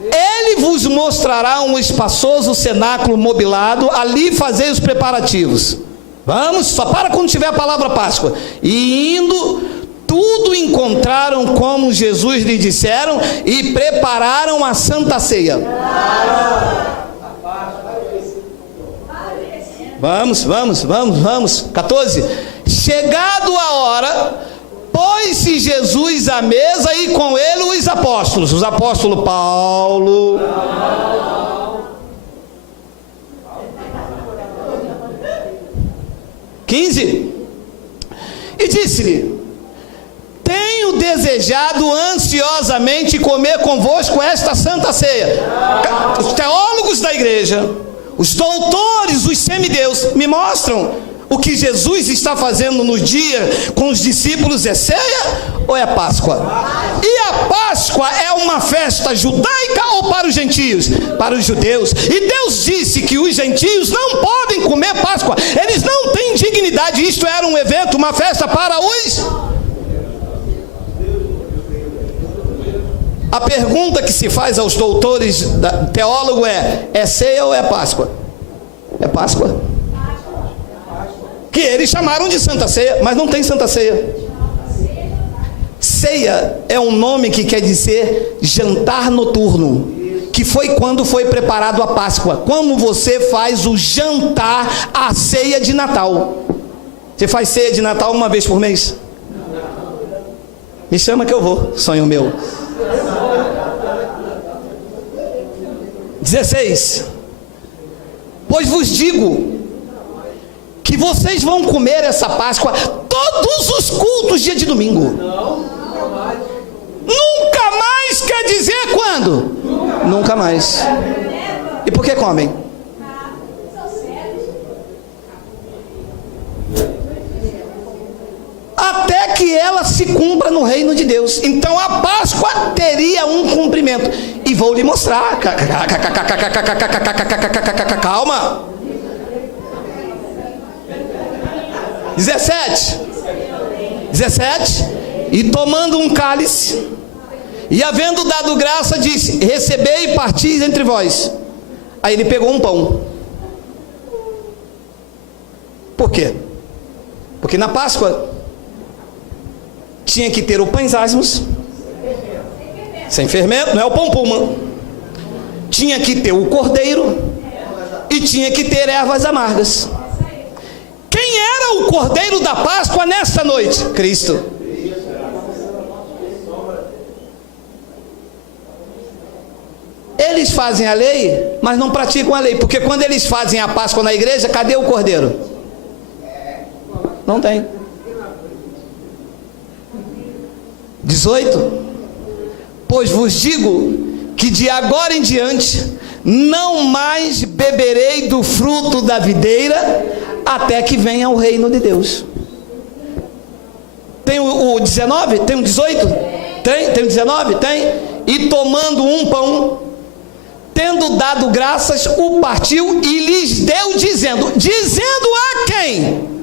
Ele vos mostrará um espaçoso cenáculo mobilado, ali fazei os preparativos. Vamos, só para quando tiver a palavra Páscoa. E indo, tudo encontraram como Jesus lhe disseram, e prepararam a santa ceia. Vamos. 14. Chegado a hora, pôs-se Jesus à mesa e com ele os apóstolos. Os apóstolos Paulo, (15) E disse-lhe: tenho desejado ansiosamente comer convosco esta santa ceia. Os teólogos da igreja, os doutores, os semideus, me mostram o que Jesus está fazendo no dia com os discípulos. É ceia ou é Páscoa? E a Páscoa é uma festa judaica ou para os gentios? Para os judeus. E Deus disse que os gentios não podem comer Páscoa, eles não têm dignidade. Isto era um evento, uma festa para os... A pergunta que se faz aos doutores teólogo é ceia ou é Páscoa? É Páscoa. Que eles chamaram de Santa Ceia, mas não tem Santa Ceia. Ceia é um nome que quer dizer jantar noturno, que foi quando foi preparado a Páscoa. Como você faz o jantar, a ceia de Natal? Você faz ceia de Natal uma vez por mês? Me chama que eu vou, sonho meu. 16. Pois vos digo que vocês vão comer essa Páscoa todos os cultos dia de domingo. Nunca mais quer dizer quando? Nunca mais. E por que comem? Até que ela se cumpra no reino de Deus. Então a Páscoa teria um cumprimento. E vou lhe mostrar. Calma. 17. E tomando um cálice, e havendo dado graça, disse: recebei e partis entre vós. Aí ele pegou um pão. Por quê? Porque na Páscoa tinha que ter o pães asmos, sem fermento, não é o pão puma. Tinha que ter o cordeiro e tinha que ter ervas amargas. Quem era o cordeiro da Páscoa nesta noite? Cristo. Eles fazem a lei, mas não praticam a lei, porque quando eles fazem a Páscoa na igreja, cadê o cordeiro? Não tem. 18. Pois vos digo que de agora em diante não mais beberei do fruto da videira até que venha o reino de Deus. Tem o 19? Tem o 18? Tem o 19? Tem. E tomando um pão, tendo dado graças, o partiu e lhes deu, dizendo a quem?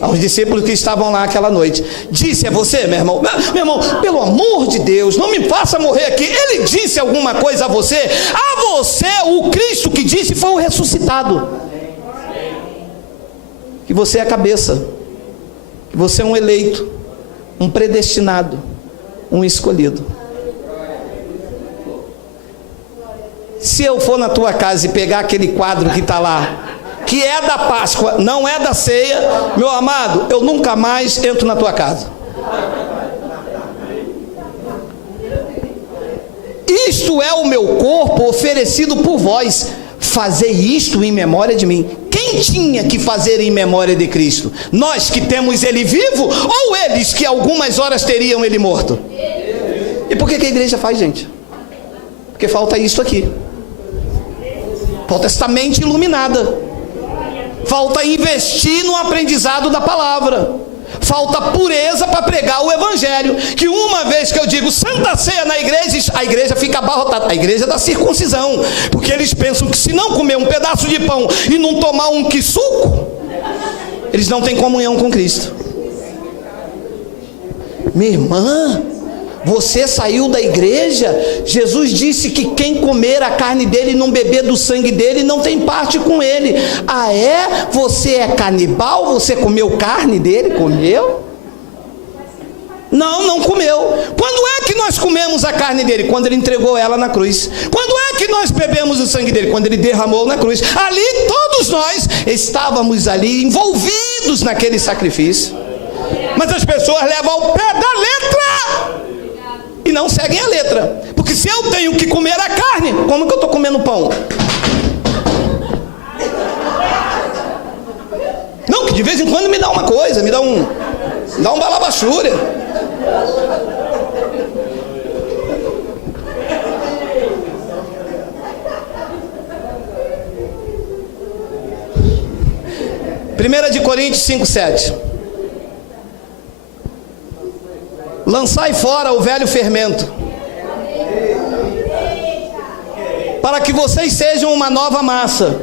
Aos discípulos que estavam lá aquela noite. Disse: é você, meu irmão? Meu irmão, pelo amor de Deus, não me faça morrer aqui. Ele disse alguma coisa a você? A você, o Cristo que disse foi o ressuscitado. Que você é a cabeça, que você é um eleito, um predestinado, um escolhido. Se eu for na tua casa e pegar aquele quadro que está lá, que é da Páscoa, não é da ceia, meu amado, eu nunca mais entro na tua casa. Isto é o meu corpo oferecido por vós. Fazei isto em memória de mim. Quem quem tinha que fazer em memória de Cristo? Nós que temos ele vivo ou eles que algumas horas teriam ele morto? E por que a igreja faz, gente? Porque falta isso aqui. Falta esta mente iluminada. Falta investir no aprendizado da palavra. Falta pureza para pregar o evangelho. Que uma vez que eu digo Santa Ceia na igreja, a igreja fica abarrotada. A igreja da circuncisão. Porque eles pensam que se não comer um pedaço de pão e não tomar um suco, eles não têm comunhão com Cristo. Minha irmã, você saiu da igreja. Jesus disse que quem comer a carne dele e não beber do sangue dele não tem parte com ele. Ah, é? Você é canibal? Você comeu carne dele? Comeu? Não, não comeu. Quando é que nós comemos a carne dele? Quando ele entregou ela na cruz. Quando é que nós bebemos o sangue dele? Quando ele derramou na cruz. Ali todos nós estávamos ali envolvidos naquele sacrifício. Mas as pessoas levam ao pé da letra e não seguem a letra. Porque se eu tenho que comer a carne, como que eu estou comendo pão? Não, que de vez em quando me dá uma coisa, me dá um balabachúria. Primeira de Coríntios 5:7. Lançai fora o velho fermento, para que vocês sejam uma nova massa,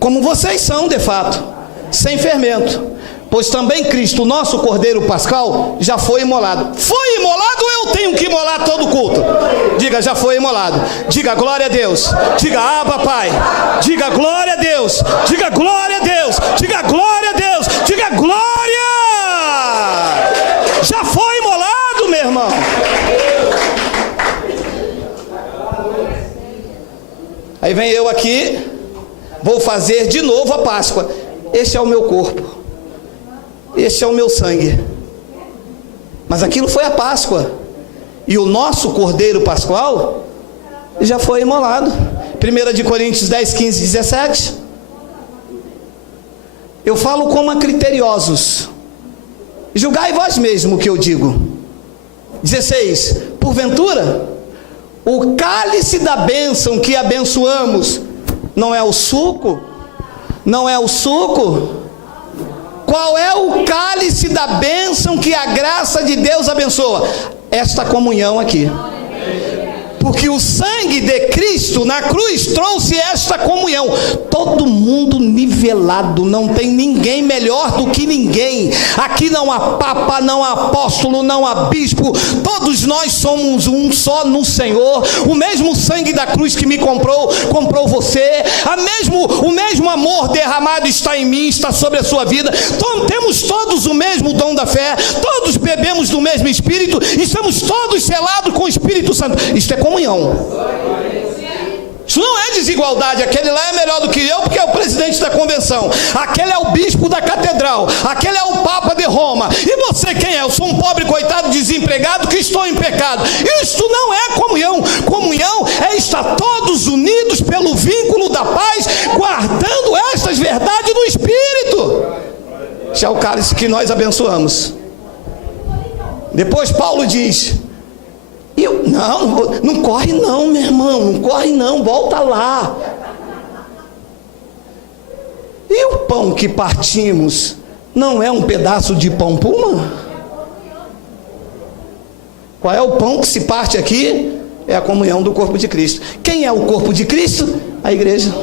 como vocês são de fato, sem fermento. Pois também Cristo, nosso Cordeiro Pascal, já foi imolado. Foi imolado ou eu tenho que imolar todo o culto? Diga, já foi imolado. Diga glória a Deus. Diga Abba Pai. Diga glória a Deus. Diga glória a Deus. Diga glória a Deus. Diga glória. Já foi imolado, meu irmão. Aí vem eu aqui, vou fazer de novo a Páscoa. Este é o meu corpo. Este é o meu sangue. Mas aquilo foi a Páscoa. E o nosso Cordeiro Pascual já foi imolado. 1 de Coríntios 10, 15, 17. Eu falo como a criteriosos. Julgai vós mesmo o que eu digo. 16. Porventura, o cálice da bênção que abençoamos não é o suco? Não é o suco? Qual é o cálice da bênção que a graça de Deus abençoa? Esta comunhão aqui. Porque o sangue de Cristo na cruz trouxe esta comunhão. Todo mundo nivelado, não tem ninguém melhor do que ninguém. Aqui não há papa, não há apóstolo, não há bispo. Todos nós somos um só no Senhor. O mesmo sangue da cruz que me comprou você. O mesmo amor derramado está em mim, está sobre a sua vida. Então, temos todos o mesmo dom da fé. Todos bebemos do mesmo Espírito. Estamos todos selados com o Espírito Santo. Isto é comunhão. Isso não é desigualdade. Aquele lá é melhor do que eu porque é o presidente da convenção, aquele é o bispo da catedral, aquele é o papa de Roma. E você quem é? Eu sou um pobre coitado desempregado que estou em pecado. Isto não é comunhão. Comunhão é estar todos unidos pelo vínculo da paz, guardando estas verdades do Espírito. Esse é o cálice que nós abençoamos. Depois Paulo diz: não corre não, meu irmão, não corre não, volta lá. E o pão que partimos não é um pedaço de pão puma? Qual é o pão que se parte aqui? É a comunhão do corpo de Cristo. Quem é o corpo de Cristo? A igreja.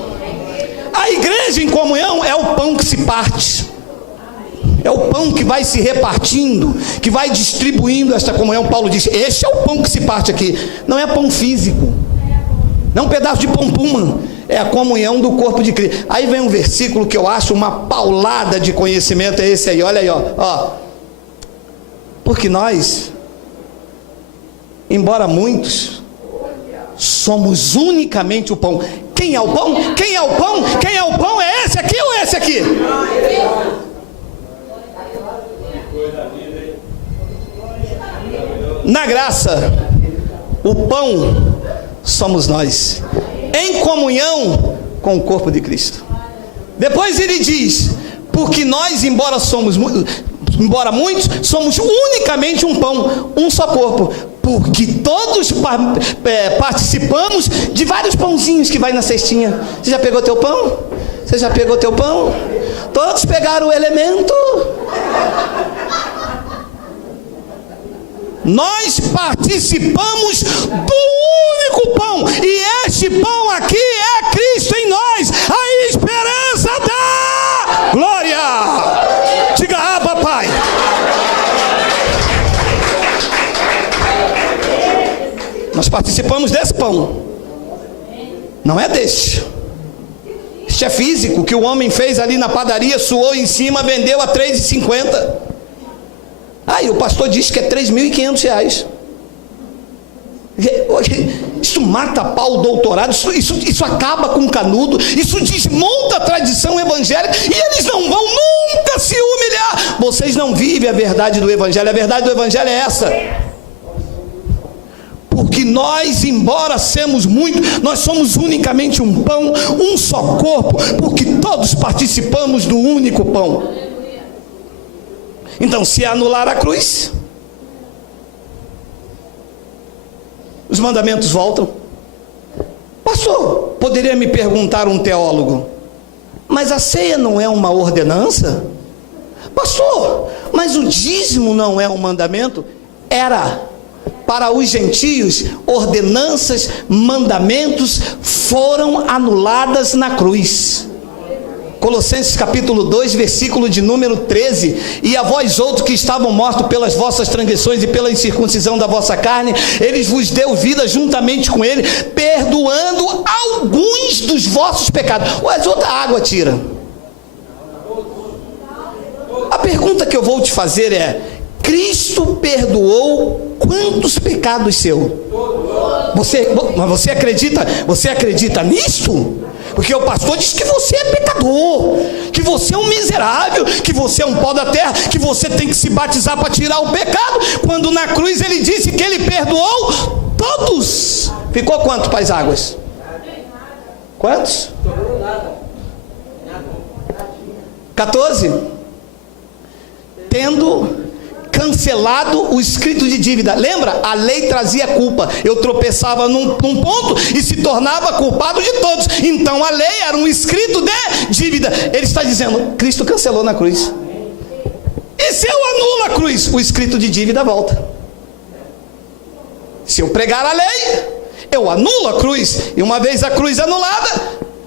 A igreja em comunhão é o pão que se parte. É o pão que vai se repartindo, que vai distribuindo esta comunhão. Paulo diz: este é o pão que se parte aqui. Não é pão físico, não é um pedaço de pão puma, é a comunhão do corpo de Cristo. Aí vem um versículo que eu acho uma paulada de conhecimento, é esse aí, olha aí, ó. Porque nós, embora muitos, somos unicamente o pão. Quem é o pão? Quem é o pão? Quem é o pão? É esse aqui ou é esse aqui? Na graça, o pão somos nós, em comunhão com o corpo de Cristo. Depois ele diz: porque nós, embora muitos, somos unicamente um pão, um só corpo, porque todos participamos de vários pãozinhos que vai na cestinha. Você já pegou teu pão? Você já pegou teu pão? Todos pegaram o elemento. Nós participamos do único pão, e este pão aqui é Cristo em nós, a esperança da glória. Diga: ah, papai. Nós participamos desse pão, não é deste. Este é físico, que o homem fez ali na padaria, suou em cima, vendeu a R$ 3,50. E o pastor diz que é R$ 3.500. Isso mata pau o doutorado, isso acaba com o canudo, isso desmonta a tradição evangélica, e eles não vão nunca se humilhar. Vocês não vivem a verdade do evangelho. A verdade do evangelho é essa: porque nós, embora semos muitos, nós somos unicamente um pão, um só corpo, porque todos participamos do único pão. Então, se anular a cruz, os mandamentos voltam. Pastor, poderia me perguntar um teólogo, mas a ceia não é uma ordenança? Pastor, mas o dízimo não é um mandamento? Era. Para os gentios, ordenanças, mandamentos foram anuladas na cruz. Colossenses capítulo 2, versículo de número 13: e a vós outros que estavam mortos pelas vossas transgressões e pela incircuncisão da vossa carne, eles vos deu vida juntamente com ele, perdoando alguns dos vossos pecados. Mas outra água tira. A pergunta que eu vou te fazer é: Cristo perdoou quantos pecados seus? Mas você acredita nisso? Porque o pastor diz que você é pecador, que você é um miserável, que você é um pó da terra, que você tem que se batizar para tirar o pecado, quando na cruz ele disse que ele perdoou todos. Ficou quanto para as águas? Quantos? 14. Tendo cancelado o escrito de dívida. Lembra? A lei trazia culpa. Eu tropeçava num ponto e se tornava culpado de todos. Então a lei era um escrito de dívida. Ele está dizendo: Cristo cancelou na cruz. E se eu anulo a cruz, o escrito de dívida volta. Se eu pregar a lei, eu anulo a cruz, e uma vez a cruz anulada,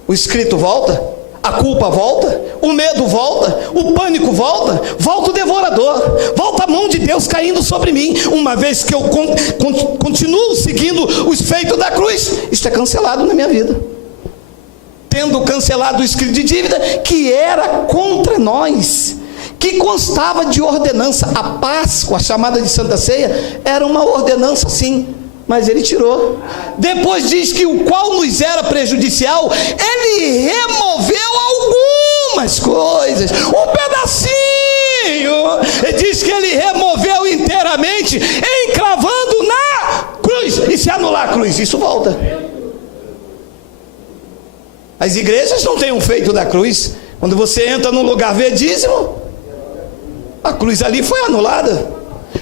o escrito volta. A culpa volta, o medo volta, o pânico volta, volta o devorador, volta a mão de Deus caindo sobre mim. Uma vez que eu continuo seguindo os feitos da cruz, isso é cancelado na minha vida. Tendo cancelado o escrito de dívida que era contra nós, que constava de ordenança. A Páscoa, chamada de Santa Ceia, era uma ordenança, sim, mas ele tirou. Depois diz que o qual nos era prejudicial, ele removeu algumas coisas, um pedacinho. Ele diz que ele removeu inteiramente, encravando na cruz. E se anular a cruz, isso volta. As igrejas não têm um feito da cruz. Quando você entra num lugar ver dízimo, a cruz ali foi anulada.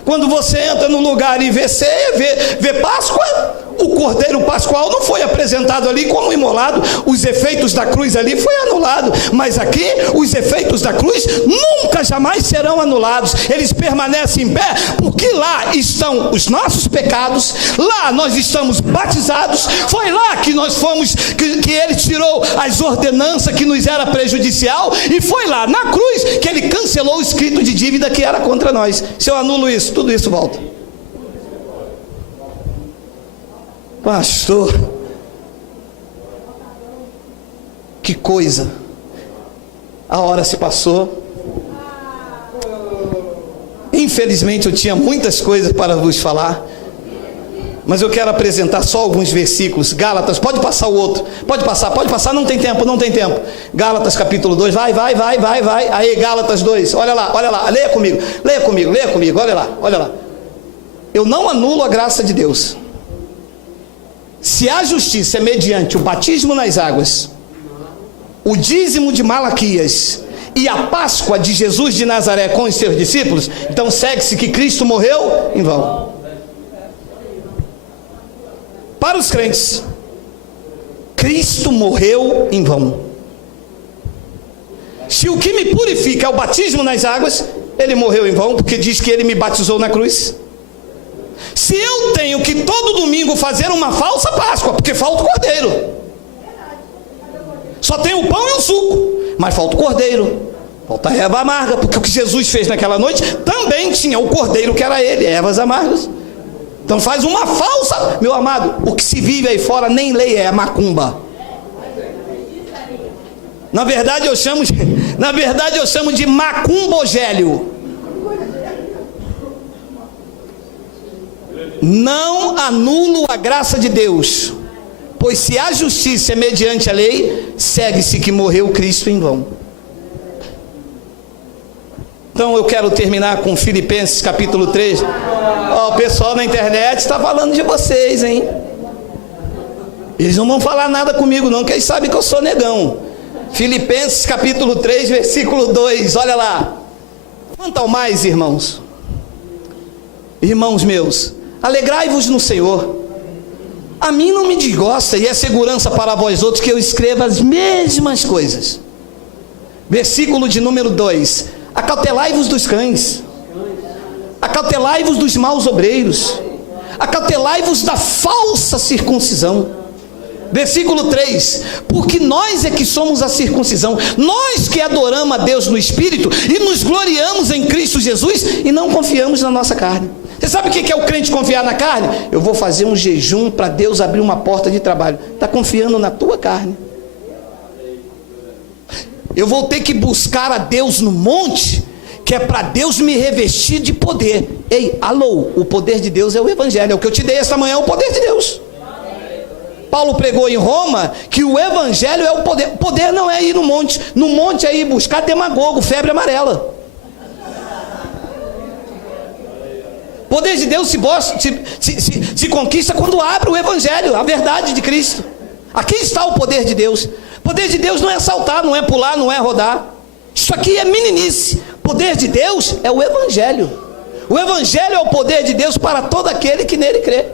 Quando você entra num lugar e vê ceia, vê Páscoa, o cordeiro pascual não foi apresentado ali como imolado. Os efeitos da cruz ali foi anulado. Mas aqui, os efeitos da cruz nunca, jamais serão anulados. Eles permanecem em pé, porque lá estão os nossos pecados, lá nós estamos batizados. Foi lá que nós fomos, que ele tirou as ordenanças que nos era prejudicial, e foi lá na cruz que ele cancelou o escrito de dívida que era contra nós. Se eu anulo isso, tudo isso volta. Pastor, que coisa. A hora se passou. Infelizmente eu tinha muitas coisas para vos falar, mas eu quero apresentar só alguns versículos. Gálatas, pode passar o outro. Pode passar, não tem tempo. Gálatas capítulo 2, vai. Aí, Gálatas 2, olha lá, leia comigo, olha lá. Eu não anulo a graça de Deus. Se a justiça é mediante o batismo nas águas, o dízimo de Malaquias e a Páscoa de Jesus de Nazaré com os seus discípulos, então segue-se que Cristo morreu em vão. Para os crentes, Cristo morreu em vão. Se o que me purifica é o batismo nas águas, ele morreu em vão, porque diz que ele me batizou na cruz. Se eu tenho que todo domingo fazer uma falsa Páscoa, porque falta o cordeiro, só tem o pão e o suco, mas falta o cordeiro, falta a erva amarga, porque o que Jesus fez naquela noite também tinha o cordeiro que era ele, ervas amargas. Então faz uma falsa, meu amado, o que se vive aí fora nem lei é macumba. Na verdade eu chamo de macumbogélio. Não anulo a graça de Deus, pois se a justiça é mediante a lei, segue-se que morreu Cristo em vão. Então eu quero terminar com Filipenses capítulo 3. O pessoal na internet está falando de vocês, hein? Eles não vão falar nada comigo não, porque eles sabem que eu sou negão. Filipenses capítulo 3, versículo 2, olha lá. Quanto ao mais, irmãos meus, alegrai-vos no Senhor. A mim não me desgosta, e é segurança para vós outros que eu escreva as mesmas coisas. Versículo de número 2: acautelai-vos dos cães, acautelai-vos dos maus obreiros, acautelai-vos da falsa circuncisão. Versículo 3: porque nós é que somos a circuncisão, nós que adoramos a Deus no Espírito e nos gloriamos em Cristo Jesus e não confiamos na nossa carne. Você sabe o que é o crente confiar na carne? Eu vou fazer um jejum para Deus abrir uma porta de trabalho. Está confiando na tua carne. Eu vou ter que buscar a Deus no monte, que é para Deus me revestir de poder. Ei, alô, o poder de Deus é o Evangelho, é o que eu te dei esta manhã, é o poder de Deus. Paulo pregou em Roma que o Evangelho é o poder. O poder não é ir no monte é ir buscar demagogo, febre amarela. O poder de Deus se conquista quando abre o Evangelho, a verdade de Cristo. Aqui está o poder de Deus. O poder de Deus não é saltar, não é pular, não é rodar. Isso aqui é meninice. O poder de Deus é o Evangelho. O Evangelho é o poder de Deus para todo aquele que nele crê.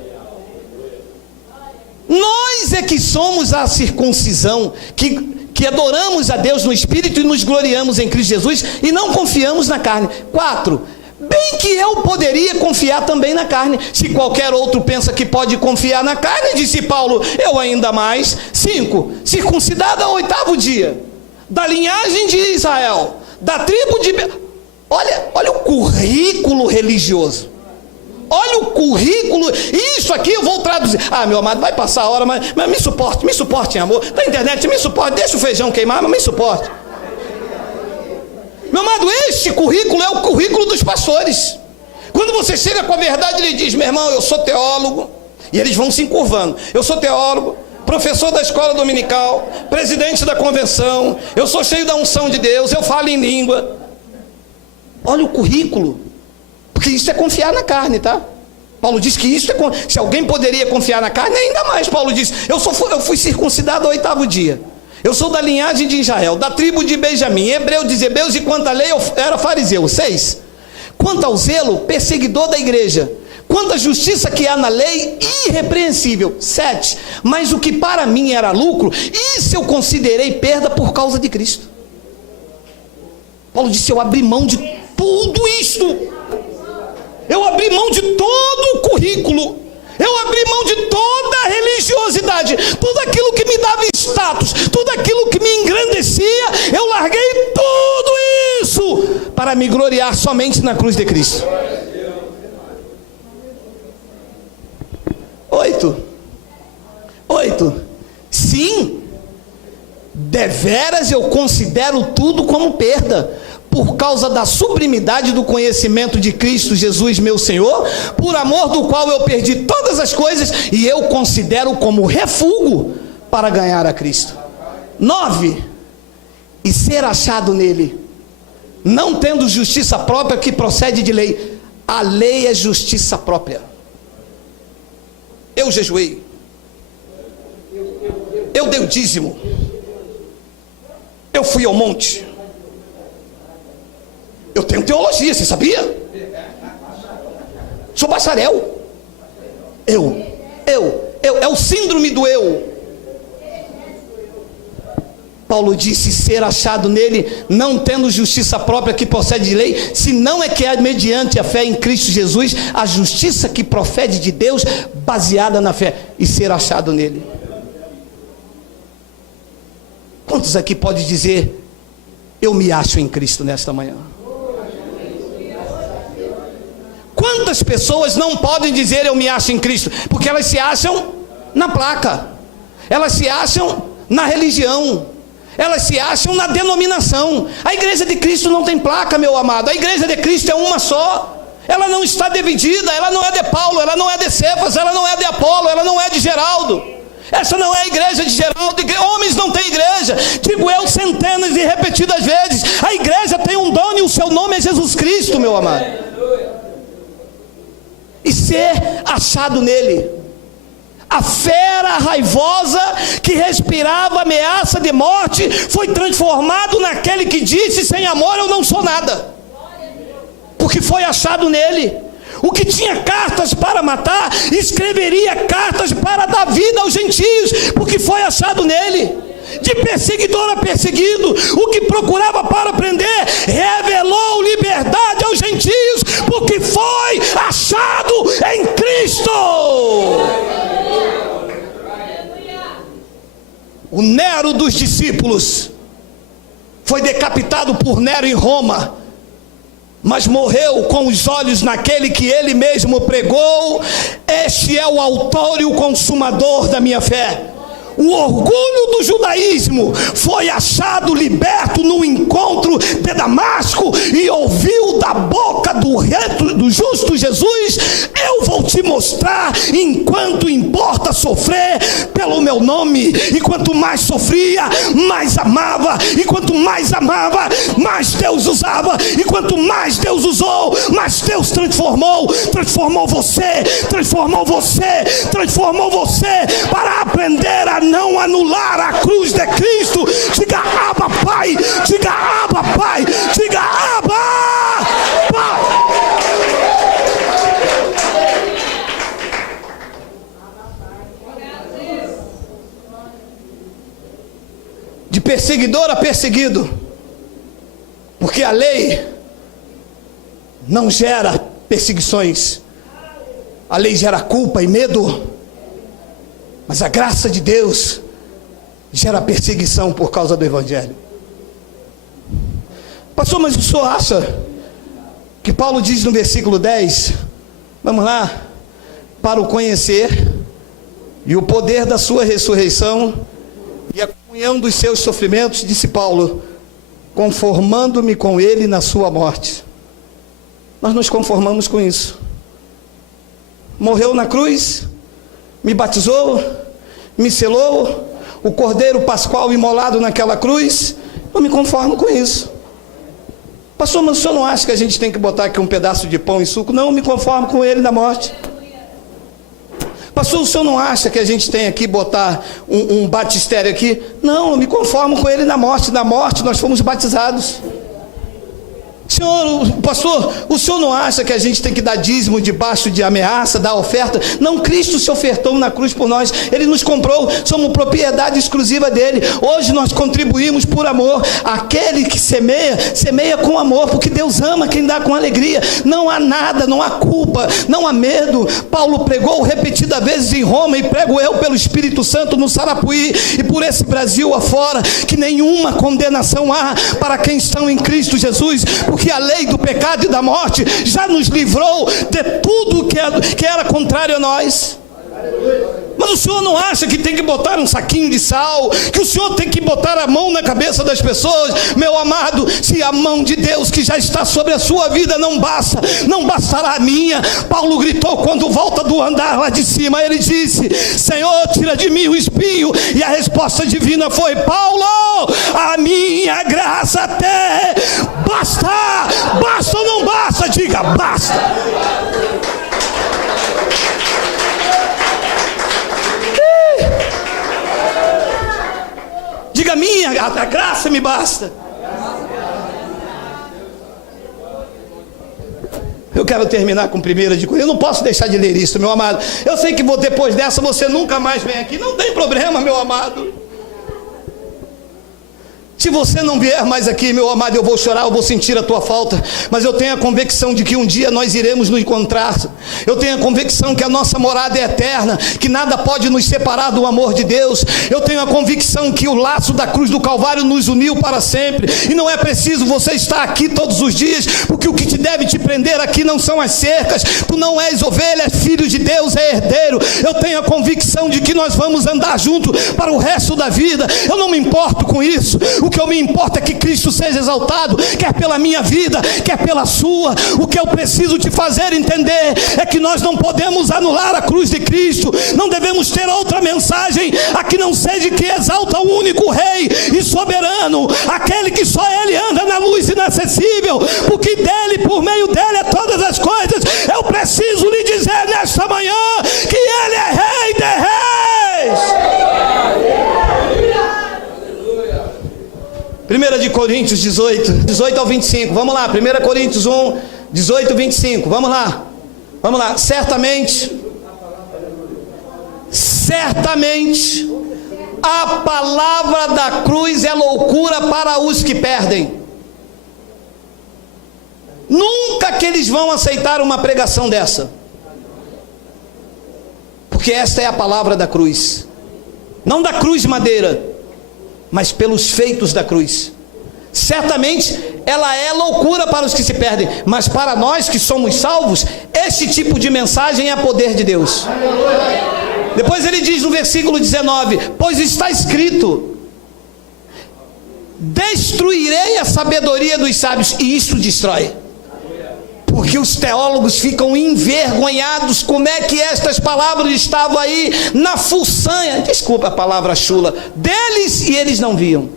Nós é que somos a circuncisão, que adoramos a Deus no Espírito e nos gloriamos em Cristo Jesus e não confiamos na carne. 4, bem que eu poderia confiar também na carne, se qualquer outro pensa que pode confiar na carne, disse Paulo, eu ainda mais. 5, circuncidado ao 8º dia, da linhagem de Israel, da tribo de... Olha o currículo religioso. Olha o currículo, isso aqui eu vou traduzir. Meu amado, vai passar a hora, mas me suporte em amor. Na internet, me suporte, deixa o feijão queimar, mas me suporte. Meu amado, este currículo é o currículo dos pastores. Quando você chega com a verdade, ele diz, meu irmão, eu sou teólogo, e eles vão se encurvando. Eu sou teólogo, professor da escola dominical, presidente da convenção, eu sou cheio da unção de Deus, eu falo em língua. Olha o currículo. Porque isso é confiar na carne, tá? Paulo diz que isso é... Se alguém poderia confiar na carne, ainda mais. Paulo diz, eu fui circuncidado ao 8º dia. Eu sou da linhagem de Israel, da tribo de Benjamim, hebreu de hebreus, e quanto à lei eu era fariseu. 6. Quanto ao zelo, perseguidor da igreja. Quanto à justiça que há na lei, irrepreensível. 7. Mas o que para mim era lucro, isso eu considerei perda por causa de Cristo. Paulo disse, eu abri mão de tudo isto. Eu abri mão de todo o currículo, eu abri mão de toda a religiosidade, tudo aquilo que me dava status, tudo aquilo que me engrandecia, eu larguei tudo isso para me gloriar somente na cruz de Cristo. 8. Sim, deveras eu considero tudo como perda, por causa da sublimidade do conhecimento de Cristo Jesus, meu Senhor, por amor do qual eu perdi todas as coisas, e eu considero como refúgio para ganhar a Cristo. 9. E ser achado nele, não tendo justiça própria que procede de lei. A lei é justiça própria. Eu jejuei, eu dei o dízimo, Eu fui ao monte. Eu tenho teologia, você sabia? Sou bacharel. É o síndrome do eu. Paulo disse: ser achado nele, não tendo justiça própria que procede de lei, senão é que é mediante a fé em Cristo Jesus, a justiça que procede de Deus, baseada na fé, e ser achado nele. Quantos aqui pode dizer: eu me acho em Cristo nesta manhã? Quantas pessoas não podem dizer eu me acho em Cristo? Porque elas se acham na placa, elas se acham na religião, elas se acham na denominação. A igreja de Cristo não tem placa, meu amado. A igreja de Cristo é uma só. Ela não está dividida, ela não é de Paulo, ela não é de Cefas, ela não é de Apolo, ela não é de Geraldo. Essa não é a igreja de Geraldo. Homens não têm igreja, digo eu centenas e repetidas vezes. A igreja tem um dono e o seu nome é Jesus Cristo, meu amado. E ser achado nele. A fera raivosa que respirava ameaça de morte foi transformado naquele que disse: sem amor eu não sou nada, porque foi achado nele. O que tinha cartas para matar, escreveria cartas para dar vida aos gentios, porque foi achado nele. De perseguidor a perseguido, o que procurava para prender, revelou liberdade aos gentios, porque foi achado em Cristo. O Nero dos discípulos foi decapitado por Nero em Roma, mas morreu com os olhos naquele que ele mesmo pregou: este é o autor e o consumador da minha fé. O orgulho do judaísmo foi achado liberto no encontro de Damasco, e ouviu da boca do justo Jesus: eu vou te mostrar enquanto importa sofrer pelo meu nome. E quanto mais sofria, mais amava, e quanto mais amava, mais Deus usava, e quanto mais Deus usou, mais Deus transformou você para aprender a não anular a cruz de Cristo. Diga Abba Pai, diga Abba Pai, diga Abba Pai. De perseguidor a perseguido, porque a lei não gera perseguições, a lei gera culpa e medo, mas a graça de Deus gera perseguição por causa do Evangelho. Pastor, mas o senhor acha que Paulo diz no versículo 10, vamos lá, para o conhecer e o poder da sua ressurreição e a comunhão dos seus sofrimentos, disse Paulo, conformando-me com ele na sua morte. Nós nos conformamos com isso. Morreu na cruz, me batizou, me selou, o cordeiro pascual imolado naquela cruz, eu me conformo com isso. Pastor, mas o senhor não acha que a gente tem que botar aqui um pedaço de pão e suco? Não, eu me conformo com ele na morte. Pastor, o senhor não acha que a gente tem aqui botar um batistério aqui? Não, eu me conformo com ele na morte. Na morte nós fomos batizados. Senhor, pastor, o senhor não acha que a gente tem que dar dízimo debaixo de ameaça, dar oferta? Não, Cristo se ofertou na cruz por nós, ele nos comprou, somos propriedade exclusiva dele. Hoje nós contribuímos por amor. Aquele que semeia, semeia com amor, porque Deus ama quem dá com alegria. Não há nada, não há culpa, não há medo. Paulo pregou repetidas vezes em Roma, e prego eu pelo Espírito Santo no Sarapuí e por esse Brasil afora, que nenhuma condenação há para quem estão em Cristo Jesus, porque a lei do pecado e da morte já nos livrou de tudo que era contrário a nós. Mas o senhor não acha que tem que botar um saquinho de sal, que o senhor tem que botar a mão na cabeça das pessoas? Meu amado, se a mão de Deus que já está sobre a sua vida não basta, não bastará a minha. Paulo gritou quando volta do andar lá de cima, ele disse: Senhor, tira de mim o espinho. E a resposta divina foi: Paulo, a minha graça até basta. Basta ou não basta? Diga, basta. Diga, teatro, a graça me basta. Eu quero terminar com 1 de Coríntios. Eu não posso deixar de ler isso, meu amado. Eu sei que depois dessa você nunca mais vem aqui. Não tem problema, meu amado. Se você não vier mais aqui, meu amado, eu vou chorar, eu vou sentir a tua falta, mas eu tenho a convicção de que um dia nós iremos nos encontrar. Eu tenho a convicção que a nossa morada é eterna, que nada pode nos separar do amor de Deus. Eu tenho a convicção que o laço da cruz do Calvário nos uniu para sempre, e não é preciso você estar aqui todos os dias, porque o que te deve te prender aqui não são as cercas. Tu não és ovelha, és filho de Deus, é herdeiro. Eu tenho a convicção de que nós vamos andar junto para o resto da vida. Eu não me importo com isso. O que eu me importa é que Cristo seja exaltado, quer pela minha vida, quer pela sua. O que eu preciso te fazer entender é que nós não podemos anular a cruz de Cristo. Não devemos ter outra mensagem a que não seja que exalta o único Rei e soberano, aquele que só Ele anda na luz inacessível, porque dele, por meio dele é todas as coisas. Eu preciso lhe dizer nesta manhã que Ele é Rei de Reis. 1 de Coríntios 18 ao 25, vamos lá, 1 Coríntios 1, 18 e 25, vamos lá, certamente, a palavra da cruz é loucura para os que perdem. Nunca que eles vão aceitar uma pregação dessa, porque esta é a palavra da cruz, não da cruz de madeira, mas pelos feitos da cruz. Certamente ela é loucura para os que se perdem, mas para nós que somos salvos, este tipo de mensagem é poder de Deus. Depois ele diz no versículo 19: pois está escrito, destruirei a sabedoria dos sábios, e isto destrói. Porque os teólogos ficam envergonhados. Como é que estas palavras estavam aí na fuçanha, desculpa a palavra chula, deles, e eles não viam?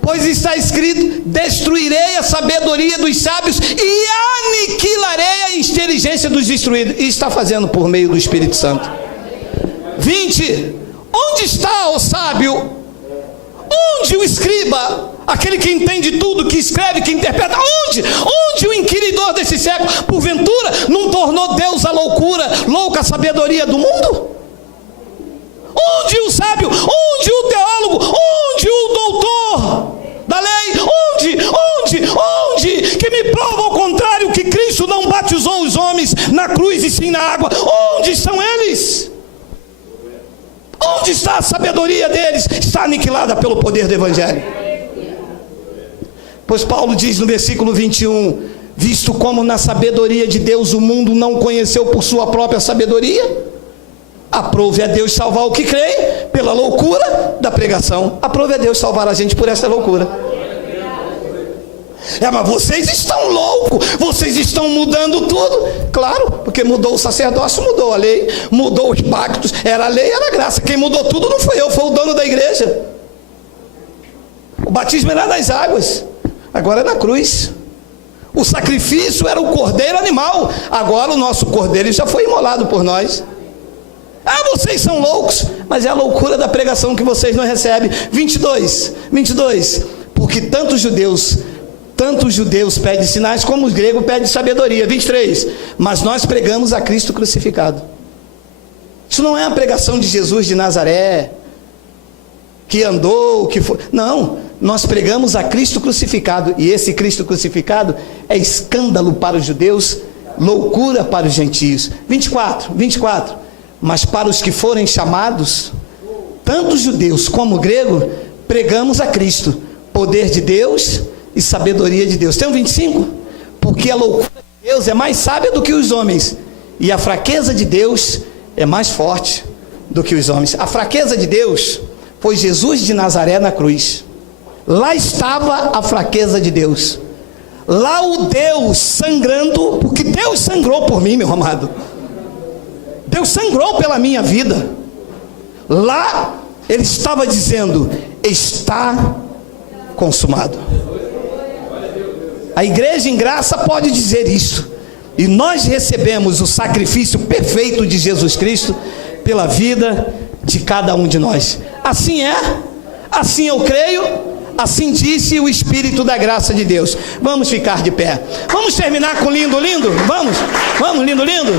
Pois está escrito, destruirei a sabedoria dos sábios e aniquilarei a inteligência dos instruídos. E está fazendo por meio do Espírito Santo. 20, onde está o sábio? Onde o escriba? Aquele que entende tudo, que escreve, que interpreta. Onde o inquiridor desse século? Porventura não tornou Deus a loucura, louca a sabedoria do mundo? Onde o sábio? Onde o teólogo? Onde o doutor da lei? Onde? Que me prova ao contrário, que Cristo não batizou os homens na cruz e sim na água. Onde estão eles? Onde está a sabedoria deles? Está aniquilada pelo poder do Evangelho. Pois Paulo diz no versículo 21, visto como na sabedoria de Deus o mundo não conheceu por sua própria sabedoria, aprove a Deus salvar o que crê pela loucura da pregação. Aprove a Deus salvar a gente por essa loucura. Mas vocês estão loucos, vocês estão mudando tudo. Claro, porque mudou o sacerdócio, mudou a lei, mudou os pactos. Era a lei, era a graça. Quem mudou tudo não foi eu, foi o dono da igreja. O batismo era nas águas, agora é na cruz. O sacrifício era o cordeiro animal, agora o nosso cordeiro já foi imolado por nós. Vocês são loucos, mas é a loucura da pregação que vocês não recebem. 22, porque tanto os judeus pedem sinais, como os gregos pedem sabedoria. 23, mas nós pregamos a Cristo crucificado. Isso não é a pregação de Jesus de Nazaré, que andou, que foi. Não, nós pregamos a Cristo crucificado, e esse Cristo crucificado é escândalo para os judeus, loucura para os gentios. 24, mas para os que forem chamados, tanto judeus como grego, pregamos a Cristo, poder de Deus e sabedoria de Deus. Tem um 25? Porque a loucura de Deus é mais sábia do que os homens, e a fraqueza de Deus é mais forte do que os homens. A fraqueza de Deus foi Jesus de Nazaré na cruz. Lá estava a fraqueza de Deus. Lá o Deus sangrando, porque Deus sangrou por mim, meu amado. Deus sangrou pela minha vida. Lá ele estava dizendo, está consumado. A igreja em graça pode dizer isso, e nós recebemos o sacrifício perfeito de Jesus Cristo pela vida de cada um de nós. Assim é, Assim eu creio, assim disse o Espírito da graça de Deus. Vamos ficar de pé. Vamos terminar com lindo, lindo? Vamos, lindo, lindo?